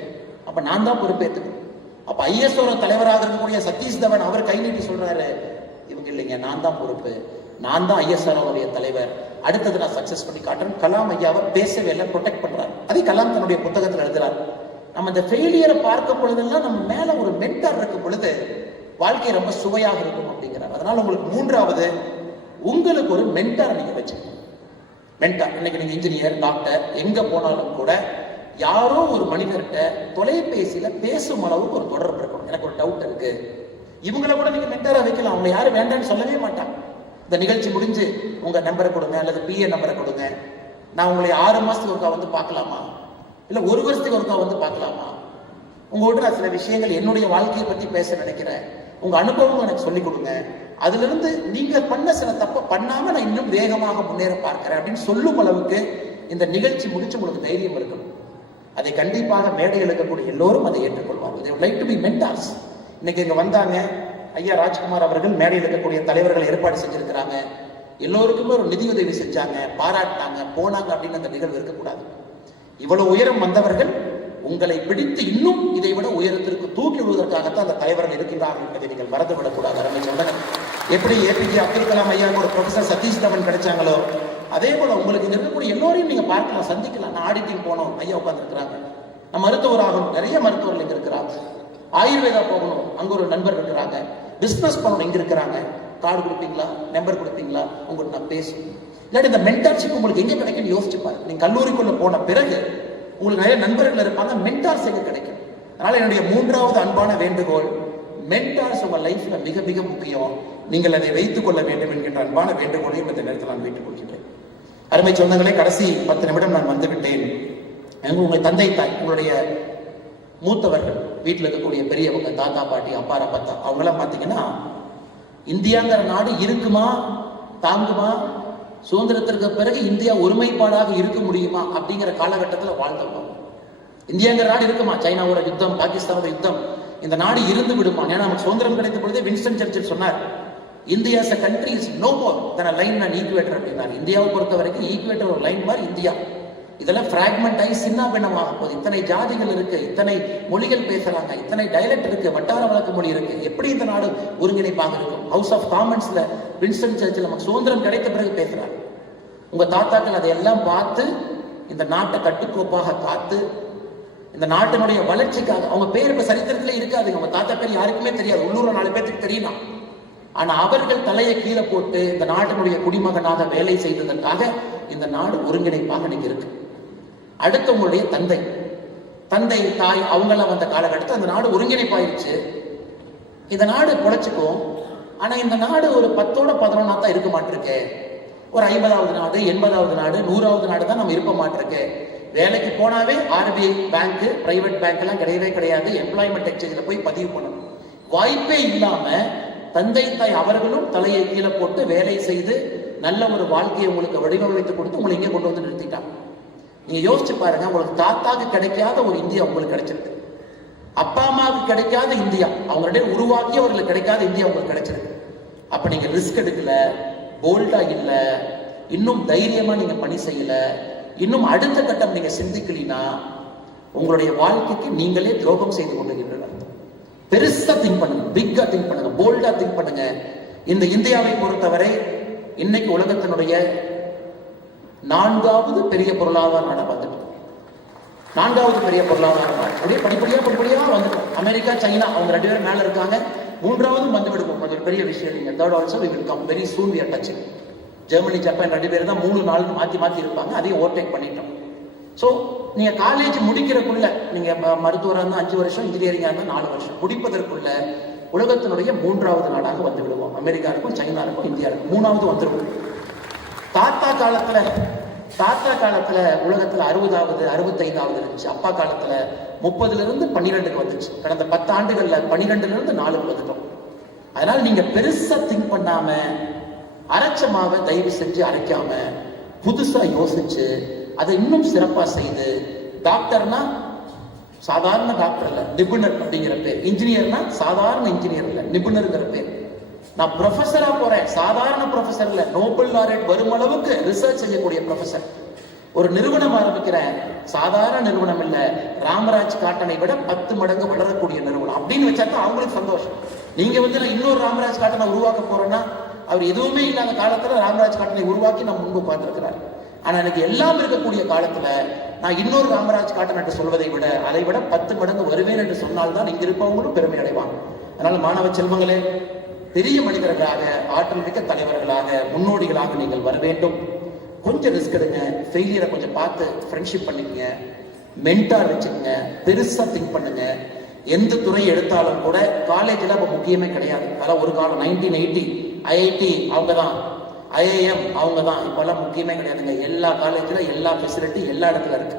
அப்ப நான் தான் பொறுப்பேற்றுக்கணும். அப்ப ஐஎஸ்ஓ தலைவராக இருக்கக்கூடிய சதீஷ் தவன் அவர் கை நீட்டி சொல்றாரு, இவங்க இல்லைங்க, நான் தான் பொறுப்பு, நான் தான் ஐஎஸ்ஆர்ஓடைய தலைவர், அடுத்தது நான் சக்சஸ் பண்ணி காட்டுறேன். கலாம் ஐயாவை பேசவே இல்லை, ப்ரொடெக்ட் பண்றாரு. அதே கலாம் தன்னுடைய புத்தகத்தில் எழுதுறாரு. நம்ம இந்த ஃபெயிலியரை பார்க்கும் பொழுதெல்லாம் நம்ம மேல ஒரு மென்டார் இருக்கும் பொழுது வாழ்க்கை ரொம்ப சுவையாக இருக்கும் அப்படிங்கிறார். அதனால உங்களுக்கு 3வது உங்களுக்கு ஒரு மென்டார் நீங்க வச்சுக்கணும். மென்டார் இன்னைக்கு நீங்க இன்ஜினியர் டாக்டர் எங்க போனாலும் கூட யாரோ ஒரு மனிதர்கிட்ட தொலைபேசியில பேசும் அளவுக்கு ஒரு தொடர்பு இருக்கணும். எனக்கு ஒரு டவுட் இருக்கு, இவங்களை கூட நீங்க மென்டாரா வைக்கலாம். அவங்க யாரும் வேண்டாம்னு சொல்லவே மாட்டாங்க. இந்த நிகழ்ச்சி முடிஞ்சு உங்க நம்பரை கொடுங்க அல்லது PA நம்பரை கொடுங்க, நான் உங்களை 6 மாசத்துக்கு ஒருக்கா வந்து பார்க்கலாமா, இல்ல 1 வருஷத்துக்கு ஒருக்கா வந்து பார்க்கலாமா, உங்கள்கிட்ட நான் சில விஷயங்கள் என்னுடைய வாழ்க்கையை பத்தி பேச நினைக்கிறேன், உங்க அனுபவம் எனக்கு சொல்லிக் கொடுங்க, அதுல இருந்து நீங்க பண்ண சில தப்ப பண்ணாம நான் இன்னும் வேகமாக முன்னேற பார்க்கிறேன் அப்படின்னு சொல்லும் அளவுக்கு இந்த நிகழ்ச்சி முடிச்சு உங்களுக்கு தைரியம் இருக்கணும். அதை கண்டிப்பாக மேடையில் இருக்கக்கூடிய எல்லோரும் அதை ஏற்றுக்கொள்வாங்க. they would like to be mentors. இன்னைக்கு இங்க வந்தாங்க ஐயா ராஜ்குமார் அவர்கள், மேடையில் இருக்கக்கூடிய தலைவர்கள் ஏற்பாடு செஞ்சிருக்கிறாங்க, எல்லோருக்குமே ஒரு நிதியுதவி செஞ்சாங்க, பாராட்டினாங்க, போனாங்க அப்படின்னு அந்த நிகழ்வு இருக்கக்கூடாது. இவ்வளவு உயரம் வந்தவர்கள் உங்களை பிடித்து இன்னும் இதை விட உயரத்திற்கு தூக்கி விடுவதற்காகத்தான் அந்த தலைவர்கள் இருக்கின்றார்கள் என்பதை நீங்கள் மறந்துவிடக்கூடாது. அருமை சொன்னாங்க, எப்படி APJ அப்துல் கலாம் ஐயா ஒரு ப்ரொஃபசர் சதீஷ் தவன் கிடைச்சாங்களோ அதே போல உங்களுக்கு இங்க இருக்கக்கூடிய எல்லோரையும் நீங்க பார்க்கலாம், சந்திக்கலாம். நான் ஆடிட்டிங் போனோம், ஐயா உட்கார்ந்து இருக்கிறாங்க. நான் மருத்துவர் ஆகணும், நிறைய மருத்துவர்கள் இங்க இருக்கிறாங்க. ஆயுர்வேதா போகணும், அங்க ஒரு நண்பர் இருக்கிறாங்க. பிசினஸ் பண்ணணும், இங்க இருக்கிறாங்க. கார்டு கொடுப்பீங்களா, நம்பர் கொடுப்பீங்களா, உங்களுக்கு நான் பேசுவேன். இல்லாட்டி இந்த மென்டார்ஷிப் உங்களுக்கு எங்க கிடைக்கும்னு யோசிச்சு பாருங்க. நீங்க கல்லூரிக்குள்ள போன பிறகு உங்களுக்கு நிறைய நண்பர்கள் இருப்பாங்க, மென்டார்ஸ் எங்க கிடைக்கும். அதனால என்னுடைய 3வது அன்பான வேண்டுகோள், மென்டார்ஸ் உங்க லைஃப்ல மிக மிக முக்கியம். நீங்கள் அதை வைத்துக் கொள்ள வேண்டும் என்கின்ற அன்பான வேண்டுகோளையும் இந்த நேரத்தில் நான் வைத்துக் கொள்கிறேன். அருமை சொந்தங்களே, கடைசி 10 நிமிடம் நான் வந்துவிட்டேன். உங்களுடைய தந்தை தாய், உங்களுடைய மூத்தவர்கள், வீட்டில் இருக்கக்கூடிய பெரியவங்க, தாத்தா பாட்டி, அப்பா அப்பத்தா, அவங்கெல்லாம் பார்த்தீங்கன்னா இந்தியாங்கிற நாடு இருக்குமா, தாங்குமா, சுதந்திரத்திற்கு பிறகு இந்தியா ஒருமைப்பாடாக இருக்க முடியுமா அப்படிங்கிற காலகட்டத்தில் வாழ்ந்தவங்க. இந்தியாங்கிற நாடு இருக்குமா, சைனாவோட யுத்தம், பாகிஸ்தானோட யுத்தம், இந்த நாடு இருந்து விடுமா? ஏன்னா நமக்கு சுதந்திரம் கிடைத்த பொழுதே வின்ஸ்டன் சர்ச்சில் சொன்னார், India as a country is no more than a line and equator அப்படின்னார். இந்தியாவை பொறுத்த வரைக்கும் ஈக்குவேட்டர் ஒரு லைன் மாதிரி இந்தியா. இதெல்லாம் பிராக்மெண்ட் ஆகி சின்ன பின்னமாக போகுது. இத்தனை ஜாதிகள் இருக்கு, இத்தனை மொழிகள் பேசுறாங்க, இத்தனை டைலக்ட் இருக்கு, வட்டார வழக்கு மொழி இருக்கு. எப்படி இந்த நாடு ஒருங்கிணைப்பாக இருக்கும்? ஹவுஸ் ஆஃப் காமன்ஸ்ல வின்ஸ்டன் சர்ச்சில் நமக்கு சுதந்திரம் கிடைத்த பிறகு பேசுறாரு. உங்க தாத்தாக்கள் அதையெல்லாம் பார்த்து இந்த நாட்டை கட்டுக்கோப்பாக காத்து இந்த நாட்டினுடைய வளர்ச்சிக்காக, அவங்க பேர் இப்ப சரித்திரத்திலே இருக்காது, அவங்க தாத்தா பேர் யாருக்குமே தெரியாது, உள்ளூர்ல 4 பேருக்கு தெரியலாம். ஆனா அவர்கள் தலையை கீழே போட்டு இந்த நாட்டினுடைய குடிமகனாக வேலை செய்ததற்காக இந்த நாடு ஒருங்கிணைப்பாக இன்னைக்கு இருக்கு. அடுத்து உங்களுடைய தந்தை, தாய், அவங்கெல்லாம் வந்த காலகட்டத்தில் அந்த நாடு ஒருங்கிணைப்பாயிருச்சு. இந்த நாடு பொழைச்சுக்கும். ஆனா இந்த நாடு ஒரு 10ஓட 11 தான் இருக்க மாட்டிருக்கு. ஒரு 50வது நாடு, 80வது நாடு, 100வது நாடு தான் நம்ம இருக்க மாட்டிருக்கு. வேலைக்கு போனாவே RBI பேங்க், பிரைவேட் பேங்க் எல்லாம் கிடையவே கிடையாது. எம்ப்ளாய்மெண்ட் எக்ஸ்சேஞ்சில் போய் பதிவு பண்ணணும். வாய்ப்பே இல்லாம தந்தை தாய் அவர்களும் தலையை கீழே போட்டு வேலை செய்து நல்ல ஒரு வாழ்க்கையை உங்களுக்கு வடிவமைத்து கொடுத்து உங்களை இங்கே கொண்டு வந்து நிறுத்திட்டாங்க. நீங்க யோசிச்சு பாருங்க, உங்களுக்கு தாத்தாக்கு கிடைக்காத ஒரு இந்தியா உங்களுக்கு கிடைச்சிருக்கு. அப்பா அம்மாவுக்கு கிடைக்காத இந்தியா, அவங்களுடைய உருவாக்கி அவர்களுக்கு கிடைக்காத இந்தியா உங்களுக்கு கிடைச்சிருக்கு. அப்ப நீங்க ரிஸ்க் எடுக்கல, போல்டா இல்ல, இன்னும் தைரியமா நீங்க பணி செய்யல, இன்னும் அடுத்த கட்டம் நீங்க சிந்திக்கலினா உங்களுடைய வாழ்க்கைக்கு நீங்களே துரோகம் செய்து கொண்டிருக்கிறீர்கள். பெருசா திங்க் பண்ணுங்க, பிக்கா திங்க் பண்ணுங்க, போல்டா திங்க் பண்ணுங்க. இந்த இந்தியாவை பொறுத்தவரை இன்னைக்கு உலகத்தினுடைய 4வது பெரிய பொருளாதார நாடா வந்துட்டோம். 4வது பெரிய பொருளாதார நாடு. அப்படியே படிப்படியா வந்துட்டோம். அமெரிக்கா, சைனா அவங்க 2 பேரும் மேல இருக்காங்க. 3வது வந்து விடுவோம். அது ஒரு பெரிய விஷயம் இல்லைங்க. Third also we will come very soon. We are touching. Germany, Japan 2 பேர் தான் 3-4 மாத்தி இருப்பாங்க. அதையும் ஓவர்டேக் பண்ணிட்டோம். ஸோ நீங்க காலேஜ் முடிக்கிறதுக்குள்ள, நீங்க மருத்துவராக இருந்தால் 5 வருஷம், இன்ஜினியரிங்கா இருந்தால் 4 வருஷம் முடிப்பதற்குள்ள உலகத்தினுடைய 3வது நாடாக வந்து விடுவோம். அமெரிக்கா இருக்கும், சைனா இருக்கும், இந்தியா இருக்கும். 3வது வந்துருவோம். தாத்தா காலத்துல உலகத்துல 60வது 65வது இருந்துச்சு. அப்பா காலத்துல 30லிருந்து 12க்கு வந்துச்சு. கடந்த 10 ஆண்டுகள்ல 12லிருந்து 4க்கு வந்துட்டோம். அதனால நீங்க பெருசா திங்க் பண்ணாம, அரைச்சமாவை தயவு செஞ்சு அரைக்காம புதுசா யோசிச்சு அதை இன்னும் சிறப்பா செய்து, டாக்டர்னா சாதாரண டாக்டர் இல்ல, நிபுணர் அப்படிங்கிற பேர். இன்ஜினியர்னா சாதாரண இன்ஜினியர் இல்ல, நிபுணர்ங்கிற பேர். நான் ப்ரொஃபஸரா போறேன், சாதாரண ப்ரொஃபஸர் இல்ல, நோபல் லாரேட் வரும் அளவுக்கு ரிசர்ச் செய்யக்கூடிய ப்ரொஃபஸர். ஒரு நிறுவனம் ஆரம்பிக்கிறேன், சாதாரண நிறுவனம் இல்ல, ராமராஜ் காட்டனை விட 10 மடங்கு வளரக்கூடிய நிறுவனம் அப்படின்னு வச்சா தான் அவங்களுக்கு சந்தோஷம். நீங்க வந்து நான் இன்னொரு ராமராஜ் காட்டனை உருவாக்க போறேன்னா, அவர் எதுவுமே இல்லாத காலத்துல ராமராஜ் காட்டனை உருவாக்கி நம்ம முன்பு பார்த்திருக்கிறார். ஆனா எனக்கு எல்லாம் இருக்கக்கூடிய காலத்துல நான் இன்னொரு ராமராஜ் காட்டன் என்று சொல்வதை விட அதை விட 10 மடங்கு வருவேன் என்று சொன்னால்தான் இங்க இருப்பவங்களும் பெருமை அடைவாங்க. அதனால மாணவ செல்வங்களே, பெரிய மனிதர்களாக, ஆற்றல் மிக்க தலைவர்களாக, முன்னோடிகளாக நீங்கள் வர வேண்டும். கொஞ்சம் ரிஸ்க் எடுங்க, ஃபெயிலியரை கொஞ்சம் பார்த்து ஃப்ரெண்ட்ஷிப் பண்ணிக்கங்க, மென்டார் வச்சுக்கோங்க, பெருசா திங்க் பண்ணுங்க. எந்த துறை எடுத்தாலும் கூட காலேஜில் அப்போ முக்கியமே கிடையாது. அதெல்லாம் ஒரு காலம் 1980 IIT அவங்க தான், IIM அவங்க தான், இப்பெல்லாம் முக்கியமே கிடையாதுங்க. எல்லா காலேஜில் எல்லா ஃபெசிலிட்டி எல்லா இடத்துல இருக்கு.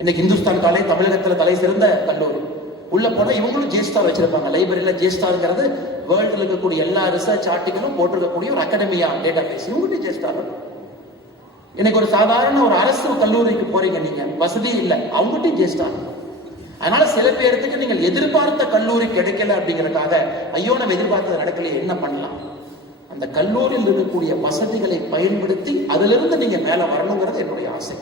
இன்னைக்கு இந்துஸ்தான் காலேஜ் தமிழகத்தில் தலை சிறந்த கல்லூரி. உள்ள போனால் இவங்களும் ஜேஸ்டார் வச்சிருப்பாங்க. லைப்ரரியில் ஜேஸ்டார்ங்கிறது வேர்ல்டில் இருக்கக்கூடிய எல்லா ரிசர்ச் ஆர்டிகளும் போட்டிருக்கக்கூடிய ஒரு அகாடமியா டேட்டா பேஸ். இவங்ககிட்ட ஜேஸ்டார். இன்னைக்கு ஒரு சாதாரண ஒரு அரசு கல்லூரிக்கு போறீங்க, நீங்க வசதி இல்லை, அவங்ககிட்ட ஜேஸ்டார். அதனால சில பேருக்கு நீங்கள் எதிர்பார்த்த கல்லூரி கிடைக்கல அப்படிங்கிறதுக்காக ஐயோ நம்ம எதிர்பார்த்தது நடக்கலையே, என்ன பண்ணலாம்? அந்த கல்லூரியில் இருக்கக்கூடிய வசதிகளை பயன்படுத்தி அதிலிருந்து நீங்க மேல வரணுங்கிறது என்னுடைய ஆசை.